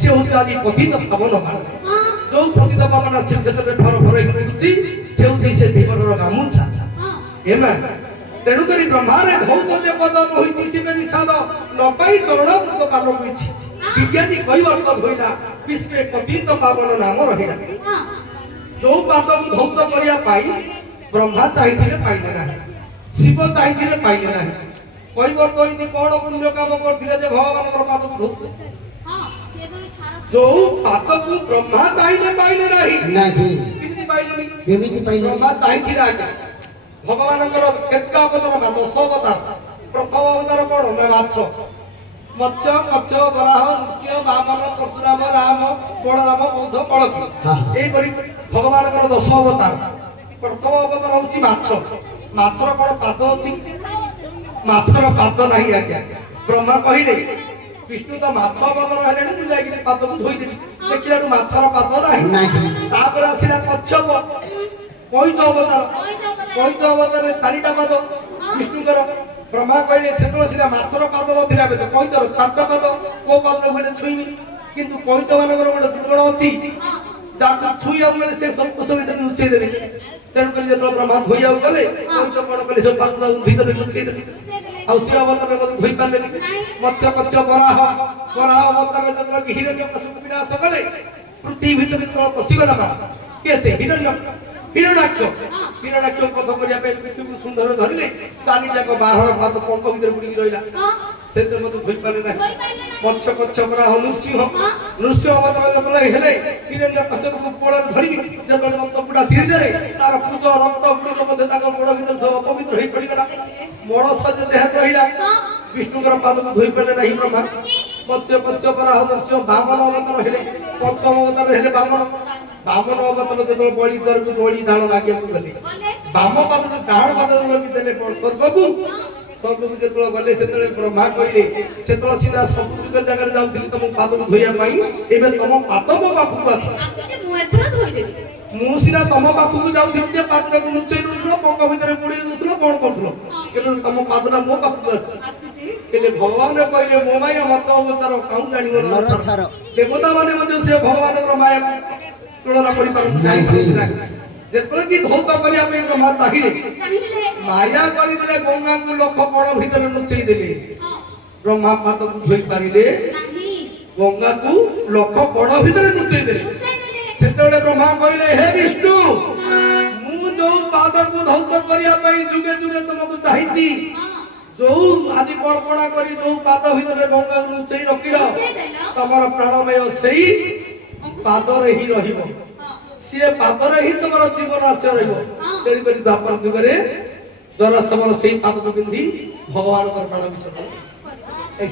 ସେ ହଉଛି ଆଜି ପତିତ ପାବନ ମାନ ହଁ ଯୋଉ ପତିତ ପାବନ ସେ କ୍ଷେତ୍ରରେ ଫର ଫରାଇ ରହୁଛି ସେ ହଉଛି ସେ ଧୀବରର ଗାମୁଛା ହଁ ଏମା ତେଣୁକରି ବ୍ରହ୍ମାରେ ଧୌତ ଯେ ପଦ ରହିଛି ଶିବେ ନିଷାଦ ନ ପାଇ ଚରଣାମୃତ ପାନ ହୋଇଛି ବିଜ୍ଞାନୀ କହିବର୍ତ୍ତନ ହୋଇଲା ବିଶ୍ୱେ ପତିତ ପାବନ ନାମ ରହିଲା ହଁ ଯୋଉ ପାଦକୁ ଧୌତ କରିବା ପାଇଁ ବ୍ରହ୍ମା ଚାହିଁଥିଲେ ପାଇଲେ ନାହିଁ ଶିବ ଚାହିଁଥିଲେ ପାଇଲେ ନାହିଁ କହିବର୍ତ୍ତ ଏମିତି କଣ ପୁଣ୍ୟ କାମ କରିଥିଲେ ଯେ ଭଗବାନଙ୍କର ପାଦକୁ ଧୌତ ହଁ ସେ କଣ ଛାର ଯୋଉ ପାଦକୁ ବ୍ରହ୍ମା ଚାହିଁଲେ ପାଇଲେ ନାହିଁ ନାହିଁ କେମିତି ପାଇଲେନି କେମିତି ପାଇଲେ ବ୍ରହ୍ମା ଚାହିଁଥିଲେ ଆଜ୍ଞା ଭଗବାନଙ୍କର କେତେ ଅବତାର ବା 10 ଅବତାର ପ୍ରଥମ ଅବତାର କଣ ନା ମାଛ ମତ୍ସ୍ୟ କଚ୍ଛ ବରାହ ନୃସିଂହ ବାମନ ପରଶୁରାମ ରାମ ବଳରାମ ବୌଦ୍ଧ କଳକି ହଁ। ଏଇପରି ଭଗବାନଙ୍କର 10 ଅବତାର ପ୍ରଥମ ଅବତାର ହଉଛି ମାଛ ମାଛର କଣ ପାଦ ଅଛି ମାଛର ପାଦ ନାହିଁ ଆଜ୍ଞା ବ୍ରହ୍ମା କହିଲେ ବିଷ୍ଣୁ ତ ମାଛ ଅବତାର ହେଲେଣି ମୁଁ ଯାଇକିରି ପାଦକୁ ଧୋଇଦେବି ଦେଖିଲାଠୁ ମାଛର ପାଦ ନାହିଁ ନାହିଁ ତାପରେ ଆସିଲା କଚ୍ଛପ କଇଁଛ ଅବତାର କଇଁଛ ଅବତାରରେ 4ଟା ପାଦ ବିଷ୍ଣୁଙ୍କର ବ୍ରହ୍ମା କହିଲେ ସେତେବେଳେ ସିନା ମାଛର ପାଦ ନଥିଲା ଏବେ ତ କଇଁଛର 4ଟା ପାଦ କୋଉ ପାଦରେ କହିଲେ ଛୁଇଁବି କିନ୍ତୁ କଇଁଛ ମାନଙ୍କର ଗୋଟେ ଦୁର୍ଗୁଣ ଅଛି ଯାହାକୁ ଛୁଇଁବାକୁ ଗଲେ ସେ ସବୁ ଭିତରେ ଲୁଚେଇ ଦେଲେ ତେଣୁକରି ଯେତେବେଳେ ବ୍ରହ୍ମା ଧୋଇବାକୁ ଗଲେ କଇଁଛ କଣ କଲେ ସବୁ ପାଦ ଭିତରେ ଲୁଚେଇ ଦେଲେ ଆଉ ସେ ଅବତାରରେ ମଧ୍ୟ ଧୋଇ ପାରିଲେନି ମତ୍ସ୍ୟ କଚ୍ଛ ବରାହ ଅବତାରରେ ଯେତେବେଳେ ହିରଣ୍ୟକଶିପୁକୁ ବିନାଶ କଲେ ପୃଥିବୀ ଭିତରେ ଯେତେବେଳେ ପଶିଗଲା ମା କିଏ ସେ ହିରଣ୍ୟାକ୍ଷ ବଧ କରିବା ପାଇଁ ପୃଥିବୀକୁ ସୁନ୍ଦର ଧରିଲେ 4ଯାକ 12 ପାଦ ପଙ୍କ ଭିତରେ ବୁଡ଼ିକି ରହିଲା ସେଥିରେ ମଧ୍ୟ ଧୋଇ ପାରିଲେ ନାହିଁ ମତ୍ସ୍ୟ କଚ୍ଛ ବରାହ ନୃସିଂହ ଅବତାର ଯେତେବେଳେ ହେଲେ ହିରଣ୍ୟକଶିପୁକୁ କୋଳରେ ଧରିକି ଯେତେବେଳେ ରକ୍ତ ପୁଡ଼ା ଧୀରେ ତାର ପୂଜ ରକ୍ତ ଗୁଡ଼ିକ ମଧ୍ୟ ତାଙ୍କ ଗୋଡ଼ ଭିତରେ ସବୁ ଅପବିତ୍ର ହେଇ ପଡ଼ିଗଲା ମଳସ ଯେ ଦେହରେ ରହିଲା ବିଷ୍ଣୁଙ୍କର ପାଦକୁ ଧୋଇ ପାରିଲେ ନାହିଁ ବ୍ରହ୍ମା ମତ୍ସ୍ୟ କଚ୍ଛ ବରାହ ନୃସିଂହ ବାମନ ଅବତାର ହେଲେ ପଞ୍ଚମ ଅବତାର ହେଲେ ବାମନ ଅବତାର ଯେତେବେଳେ ବଳି ଦ୍ୱାରକୁ ବଳି ଦାନ ମାଗିବାକୁ ଗଲେ ବାମ ପାଦକୁ ଡାହାଣ ପାଦ ଦେଲେ ସ୍ୱର୍ଗକୁ ଯେତେବେଳେ ଗଲେ ସେତେବେଳେ ବ୍ରହ୍ମା କହିଲେ ସେତେବେଳେ ସିଧା ସଂସ୍କୃତ ଜାଗାରେ ଯାଉଥିଲି ତମ ପାଦକୁ ଧୋଇବା ପାଇଁ ଏବେ ତମ ପାଦ ମୋ ପାଖକୁ ଆସ ମୁଁ ଏଥର ଧୋଇଦେବି ମୁଁ ସିନା ତମ ପାଖକୁ ଯାଉଥିଲି ଯେ ପାଦଟାକୁ ଲୁଚେଇ ଦଉଥିଲ ପଙ୍କ ଭିତରେ ବୁଡେଇ ଦଉଥିଲ କଣ କରୁଥିଲ ଏବେ ତମ ପାଦଟା ମୋ ପାଖକୁ ଆସିଛି ହେଲେ ଭଗବାନ କହିଲେ ମୋ ମାୟା ମତ ଅବତାର କାଉଁ ଜାଣିବ ନରଛାର। ଦେବତା ମାନେ ମଧ୍ୟ ସେ ଭଗବାନଙ୍କର ମାୟାକୁ ତୁଳନା କରିପାରନ୍ତି ନାହିଁ ଯେତେବେଳେ କି ଧୌତ କରିବା ପାଇଁ ବ୍ରହ୍ମା ଚାହିଁଲେ ମାୟା କରିଦେଲେ ଗଙ୍ଗାକୁ ଲକ୍ଷ କଣ ଭିତରେ ଲୁଚେଇ ଦେଲେ ବ୍ରହ୍ମା ପାଦକୁ ଧୋଇ ପାରିଲେ ଗଙ୍ଗାକୁ ଲକ୍ଷ କଣ ଭିତରେ ଲୁଚେଇ ଦେଲେ ସେତେବେଳେ ବ୍ରହ୍ମା କହିଲେ ହେ ବିଷ୍ଣୁ ମୁଁ ଯୋଉ ପାଦକୁ ଧୌତ କରିବା ପାଇଁ ଯୁଗେ ଯୁଗେ ତମକୁ ଚାହିଁଛି ଯୋଉ ଆଜି କଳପଣା କରି ଯୋଉ ପାଦ ଭିତରେ ଗଙ୍ଗାକୁ ଲୁଚେଇ ରଖିଲ ତମର ପ୍ରାଣମୟ ସେଇ ପାଦରେ ହିଁ ରହିବ ସିଏ ପାଦରେ ହିଁ ତମର ଜୀବନ ଆଶ୍ରୟ ରହିବ ତେଣୁକରି ଦ୍ୱାପର ଯୁଗରେ ଜରାସମର ସେଇ ପାଦକୁ ପିନ୍ଧି ଭଗବାନଙ୍କର ପ୍ରାଣ ବିସର୍ଜନ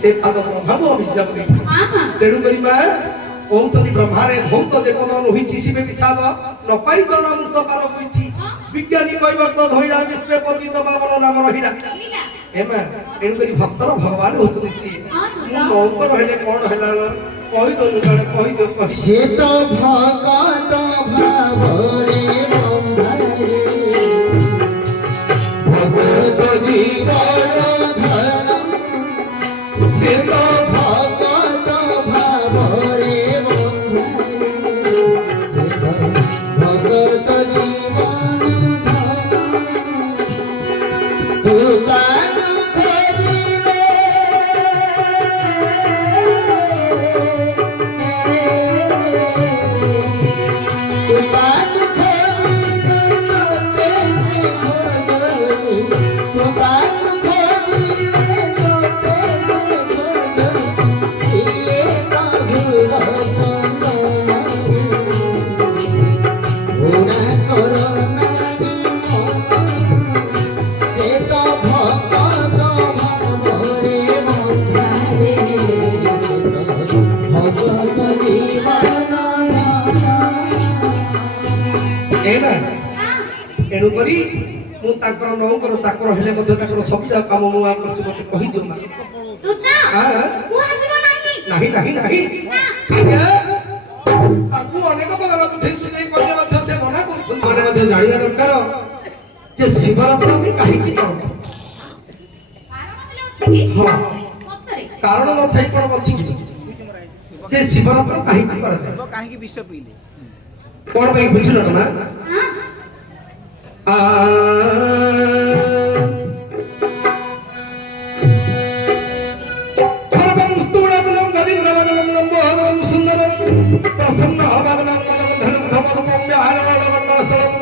ସେଇ ପାଦ ବ୍ରହ୍ମାକୁ ଅଭିଶାପ ଦେଇଥିଲେ ତେଣୁକରି ମା କହୁଛନ୍ତି ବ୍ରହ୍ମାରେ ଧୌତ ଯେ ପଦ ରହିଛି ଶିବେ ବିଷାଦ ନ ପାଇ ଚରଣାମୃତ ପାର ହୋଇଛି ବିଜ୍ଞାନୀ କହିବର୍ତ୍ତ ଧୋଇଲା ବିଶ୍ୱେ ପତିତ ପାବନ ନାମ ରହିଲା ଏମା ତେଣୁକରି ଭକ୍ତର ଭଗବାନ ହଉଛନ୍ତି ସିଏ ମୁଁ କୌଙ୍କର ହେଲେ କଣ ହେଲା କହିଦଉନୁ ଜଣେ କହିଦିଅ ସେ ତ ଭଗତ ଭାବରେ ବନ୍ଧାରେ ଭଗତ ଜୀବନ ଧନ ସେ ତ ଭଗତ ଭାବରେ ବନ୍ଧାରେ ସେ ତ ଭଗତ ଜୀବନ ଧନ ତୁ ତାକୁ ଖୋଜିଲେ tu ତେଣୁ କରି ମୁଁ ତାଙ୍କର ନଉକର ଚାକର ହେଲେ ମଧ୍ୟ ତାଙ୍କର ସବୁ ଯାକ କାମ ମୁଁ ଆଉ କରୁଛି ମତେ କହିଦିଅ ମା ଦୁତା ଆଁ? ମୁଁ ଆସିବ ନାହିଁ ନାହିଁ ନାହିଁ ନାହିଁ ଆଜ୍ଞା ତାଙ୍କୁ ଅନେକ ପ୍ରକାର ବୁଝେଇ ସୁଝେଇ କହିଲେ ମଧ୍ୟ ସେ ମନା କରୁଛନ୍ତି ମାନେ ମଧ୍ୟ ଜାଣିବା ଦରକାର ଯେ ଶିବରାତ୍ରି ଆମେ କାହିଁକି କରନ୍ତି କାରଣ ହେଲେ ଅଛି କି ହଁ ସତରେ କାରଣ ନଥାଇ କ'ଣ ଅଛି କି ଯେ ଶିବରାତ୍ରି କାହିଁକି କରାଯାଏ କାହିଁକି ବିଷ ପିଇଲେ କ'ଣ ପାଇଁ ବୁଝିଲ ନା ମା ହଁ सर्वं स्तूलतलं गदिन्द्रवदनं लम्बोदरं सुन्दरं प्रसन्नवदनं मदगन्धनुधमधुमं व्याहरणवर्णस्थलं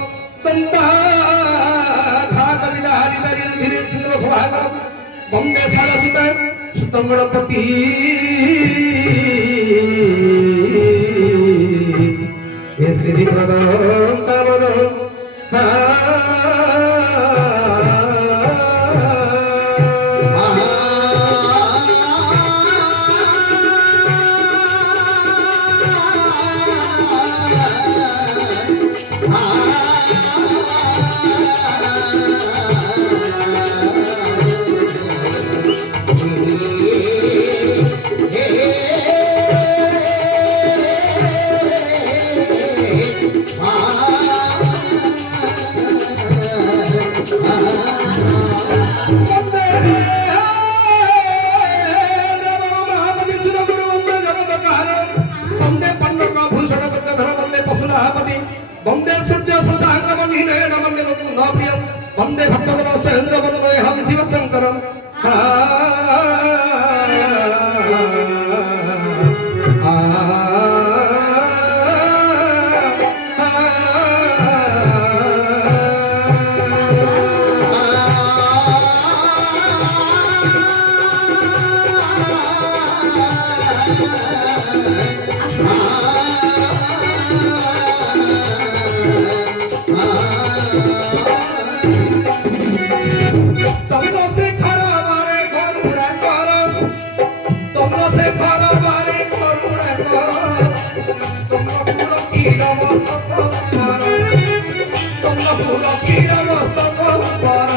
दन्ताघातविदाहरिदरिरुधिरे सुन्दरसुभागरं वन्दे शालसुतं सुतं गणपति हे श्रीप्रदं कामदं वंदे सूर्य शशांकमणिनयन वंदे मुकुंद प्रियम वंदे भक्तगण सहेन्द्र वंदे हम शिव शंकरम चंद्रशेखर मारे करुणा कर चंद्रशेखर मारे करुणा कर चंद्रपुर क्षीर मस्तक कर चंद्रपुर क्षीर मस्तक कर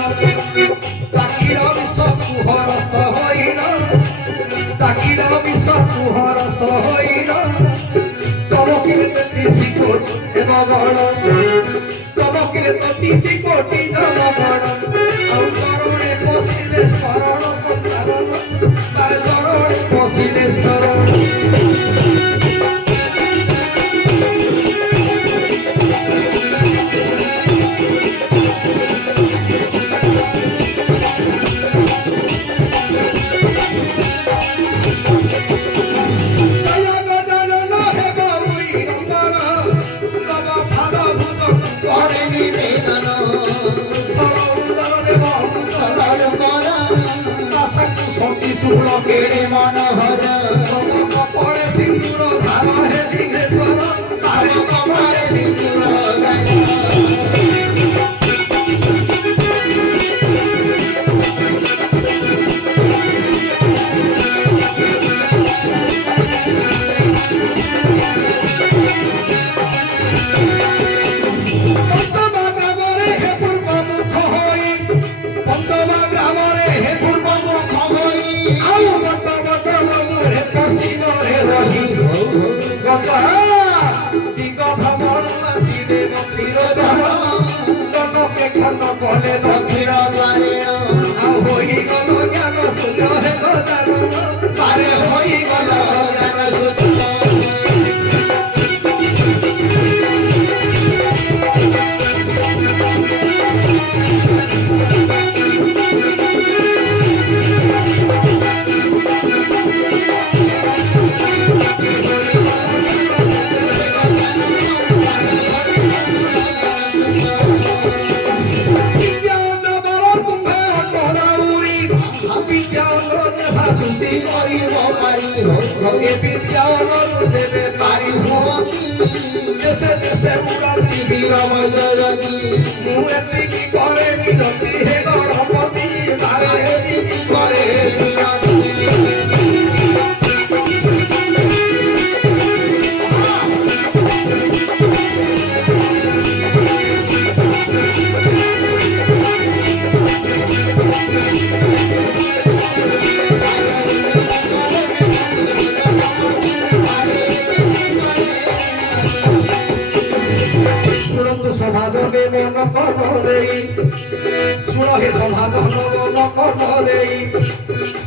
चाकिर विष कुहर सहैन चाकिर विष कुहर सहैन चमकिले तेतीसी कोटी देवगण चमकिले तेतीसी कोटी देवगण ଆଉ ଚରଣେ ପଶିଲେ ଶରଣ ପଞ୍ଚାରଣ ତାରେ ଚରଣେ ପଶିଲେ ଶରଣ ଜୟ ଗଜାନନ ହେ ଗୌରୀ ନନ୍ଦନ ତବ ପାଦ ଭୁଜ ପରେ ନିବେଦନ সতী শুক্ল কেড়ে মনোহর কপড়ে সিন্দুর ধার হে বিঘ্নেশ্বর তারে কপড়ে সিন্দুর পঞ্চমা গ্রামরে হে পূর্ব মুখ হই পঞ্চমা গ্রামরে হে পূর্ব মুখ হই আউ বট বট মুরে পশ্চিমরে রহি গজা দিগ ভ্রমণ আসি দেব ত্রিরোচন জনকে খন্ড কলে দক্ষিণ দ্বারে আউ হই গল জ্ঞান শূন্য হে গজানন তারে হই গল জ্ঞান শূন্য দেবে পারি দেশে দেশে উড়ন্তি বীরম জয়ন্তী মু এতিকি করে মিনতি হে গণপতি তারে এতিকি করে মিনতি କର୍ମ ଦେଇ ଶୁଣ ହେ ସମାଧାନ କର୍ମ ଦେଇ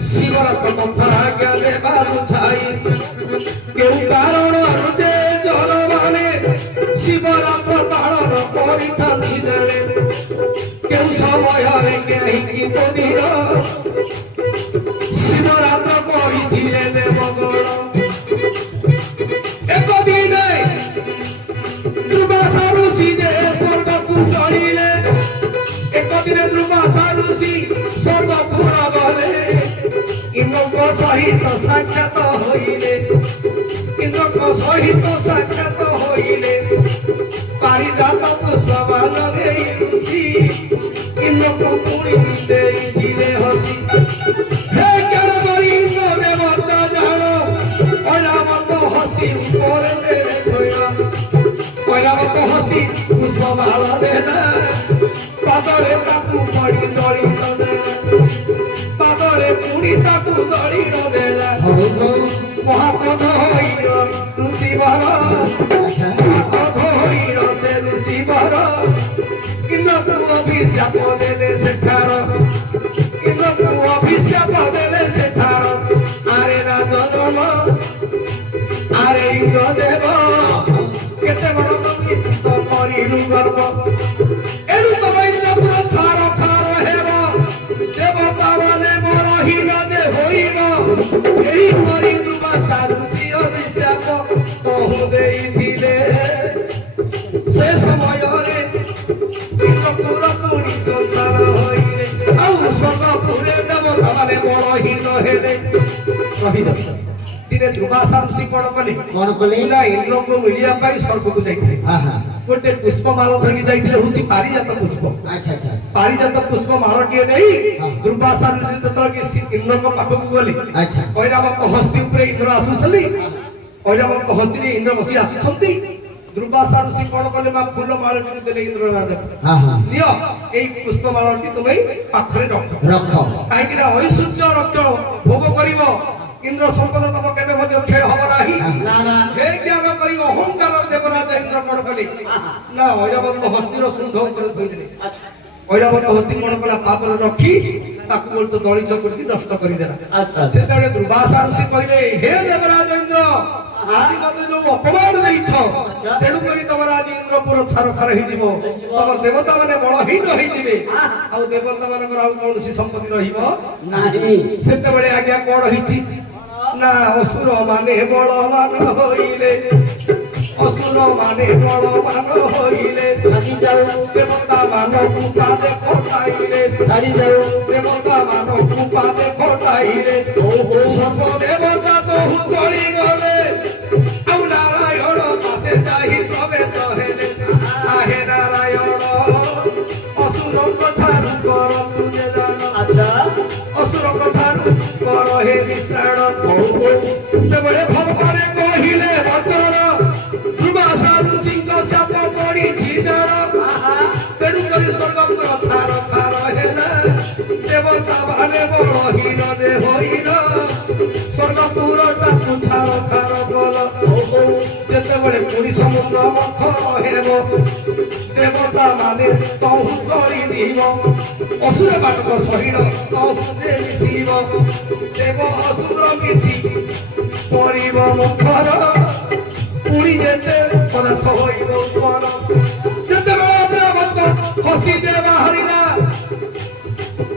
ଶିବରାତ୍ର କଥା ଆଜ୍ଞା ଦେବା ବୁଝାଇ କେଉଁ କାରଣରୁ ଯେ ଜନମାନେ ଶିବରାତ୍ର ପାଳନ କରିଥାନ୍ତି ଜଣେ କେଉଁ ସମୟରେ କେହି ପଦିର ଶିବରାତ୍ର କରିଥିଲେ ଦେବଗଣ ଏକ ଦିନେ ଦୁର୍ବାସା ଋଷି ଯେ ସ୍ୱର୍ଗକୁ ଚଳିଲେ ଏକ ଦିନେ ଦୁର୍ବାସା ଋଷି ସ୍ୱର୍ଗପୁର ଗଲେ ଇନ୍ଦ୍ରଙ୍କ ସହିତ ସାକ୍ଷାତ ହୋଇଲେ ଇନ୍ଦ୍ରଙ୍କ ସହିତ ସାକ୍ଷାତ ହୋଇଲେ ପାରିଜାତ ପୁଷ୍ପମାନ ଦେଇ ଋଷି ଇନ୍ଦ୍ରଙ୍କୁ ପୁଣି ଦେଇଥିଲେ ହସି ହେ ଜ୍ଞାନ କରି ଇନ୍ଦ୍ର ଦେବତା ଜାଣ ଐରାବତ ହସ୍ତି ଉପରେ ଦେଲେ ଥୋଇଲ ଐରାବତ ହସ୍ତି ପୁଷ୍ପମାଳ ଦେଲା ପାଦରେ ତାକୁ ପଡ଼ି ଦଳି ଦେଲା ପାଦରେ ପୁଣି ତାକୁ ଦଳି ଦେଲା ମହାକ୍ରୋଧ ହୋଇଲ ଋଷିବର ମହାକ୍ରୋଧ ହୋଇଲ ସେ ଋଷିବର ଇନ୍ଦ୍ରକୁ ଅଭିଶାପ ଦେଲେ ସେଠାର ଇନ୍ଦ୍ରକୁ ଅଭିଶାପ ଦେଲେ ସେଠାର ଆରେ ରାଜଧର୍ମ ଆରେ ଇନ୍ଦ୍ର ଦେବ କେତେ ବଡ଼ ତମେ କରିଲୁ ଗର୍ବ ଏଣୁ ତମ ଇନ୍ଦ୍ରପୁର ଛାର ଖାର ହେବ ଦେବତା ମାନେ ବଳହୀନ ଯେ ହୋଇବ ଏହିପରି ଦୁର୍ବାସା ଋଷି ଅଭିଶାପ କହୁ ଦେଇଥିଲେ ସେ ସମୟରେ ଇନ୍ଦ୍ରପୁର ପୁଣି ସଂସାର ହୋଇଲେ ଆଉ ସ୍ୱର୍ଗପୁରେ ଦେବତା ମାନେ ବଳହୀନ ହେଲେ ରହିଯାଉଛନ୍ତି ଦିନେ ଦୁର୍ବାସା ଋଷି କଣ କଲେ ନା ଇନ୍ଦ୍ରଙ୍କୁ ମିଳିବା ପାଇଁ ସ୍ୱର୍ଗକୁ ଯାଇଥିଲେ ଗୋଟେ ପୁଷ୍ପମାଳ ଧରିକି ଯାଇଥିଲେ ହଉଛି ପାରିଜାତ ପୁଷ୍ପ ପାରିଜାତ ପୁଷ୍ପ ମାଳଟିଏ ନେଇ ଦୁର୍ବାସା ଋଷି ଯେତେବେଳେ ଇନ୍ଦ୍ରଙ୍କ ପାଖକୁ ଗଲେ ଐରାବତ ହସ୍ତି ଉପରେ ଇନ୍ଦ୍ର ଆସୁଛନ୍ତି ଐରାବତ ହସ୍ତିରେ ଇନ୍ଦ୍ର ବସି ଆସୁଛନ୍ତି ଦୁର୍ବାସା ଋଷି କଣ କଲେ ବା ଫୁଲ ମାଳଟି ଦେଲେ ଇନ୍ଦ୍ର ରାଜା ନିଅ ଏଇ ପୁଷ୍ପ ମାଳଟି ତୁମେ ପାଖରେ ରଖ କାହିଁକି ନା ଐଶ୍ୱର୍ଯ୍ୟ ରକ୍ତ ଭୋଗ କରିବ ଇନ୍ଦ୍ର ସମ୍ପଦ ତମ କେବେ ମଧ୍ୟ କ୍ଷୟ ହବ ନାହିଁ ହେ ଜ୍ଞାନ କରି ଅହଙ୍କାର ଦେବରାଜ ଇନ୍ଦ୍ର କଣ କଲେ ନା ଐରାବତ ହସ୍ତିର ଶୃଙ୍ଗ ଉପରେ ଥୋଇଦେଲେ ଐରାବତ ହସ୍ତି କଣ କଲା ପାଦରେ ରଖି ତାକୁ ଗୋଟେ ଦଳିଚ କରିକି ନଷ୍ଟ କରିଦେଲା ସେତେବେଳେ ଦୁର୍ବାସା ଋଷି କହିଲେ ହେ ଦେବରାଜ ଇନ୍ଦ୍ର ଆଜି ମତେ ଯୋଉ ଅପମାନ ଦେଇଛ ତେଣୁ କରି ତମର ଆଜି ଇନ୍ଦ୍ରପୁର ଛାରଖାର ହେଇଯିବ ତମର ଦେବତା ମାନେ ବଳହୀନ ହେଇଯିବେ ଆଉ ଦେବତା ମାନଙ୍କର ଆଉ କୌଣସି ସମ୍ପତ୍ତି ରହିବ ସେତେବେଳେ ଆଜ୍ଞା କଣ ହେଇଛି ନା ଅସୁର ମାନେ ବଳବାନ ହୋଇଲେ ଅସୁର ମାନେ ବଳବାନ ହୋଇଲେ ଦେବତା ମାନଙ୍କୁ ପାଦେ ଖଟାଇଲେ ଦେବତା ମାନଙ୍କୁ ପାଦେ ଖଟାଇଲେ ସର୍ବ ଦେବତା ତହୁ ଚଳିଗଲେ ଆଉ ନାରାୟଣ ପାଶେ ଯାଇ ପ୍ରବେଶ ହେଲେ ଆହେ ନାରାୟଣ ଅସୁରଙ୍କ ଠାରୁ କର ତୁମେ ଜାଣ ଅସୁରଙ୍କ ଠାରୁ କର ହେ ନିତ୍ରାଣ ସେତେବେଳେ ଭଗବାନ କହିଲେ ବଚନ ଦୁର୍ବାସା ଋଷିଙ୍କ ଶାପ ପଡ଼ିଛି ଜାଣ ତେଣୁ କରି ସ୍ୱର୍ଗପୁର ଛାର ଖାର ହେଲା ଦେବତା ମାନେ ବଳହୀନ ଯେ ହୋଇଲ ସ୍ୱର୍ଗପୁରଟାକୁ ଛାର ଖାର କଲ ଯେତେବେଳେ ପୁଣି ସମୁଦ୍ର ମନ୍ଥନ ହେବ ଦେବତା ମାନେ ତହୁ ଚଳିଯିବ ଅସୁର ମାନଙ୍କ ସହିତ ତହୁ ଯେ ମିଶିବ ଦେବ ଅସୁର ମିଶି ପରିବ ମୁଖର ପୁଣି ଯେତେ ପଦାର୍ଥ ହୋଇବ ଉତ୍ପନ୍ନ ଯେତେବେଳେ ଅଗ୍ରବର୍ତ୍ତ ହସି ଯେ ବାହାରିଲା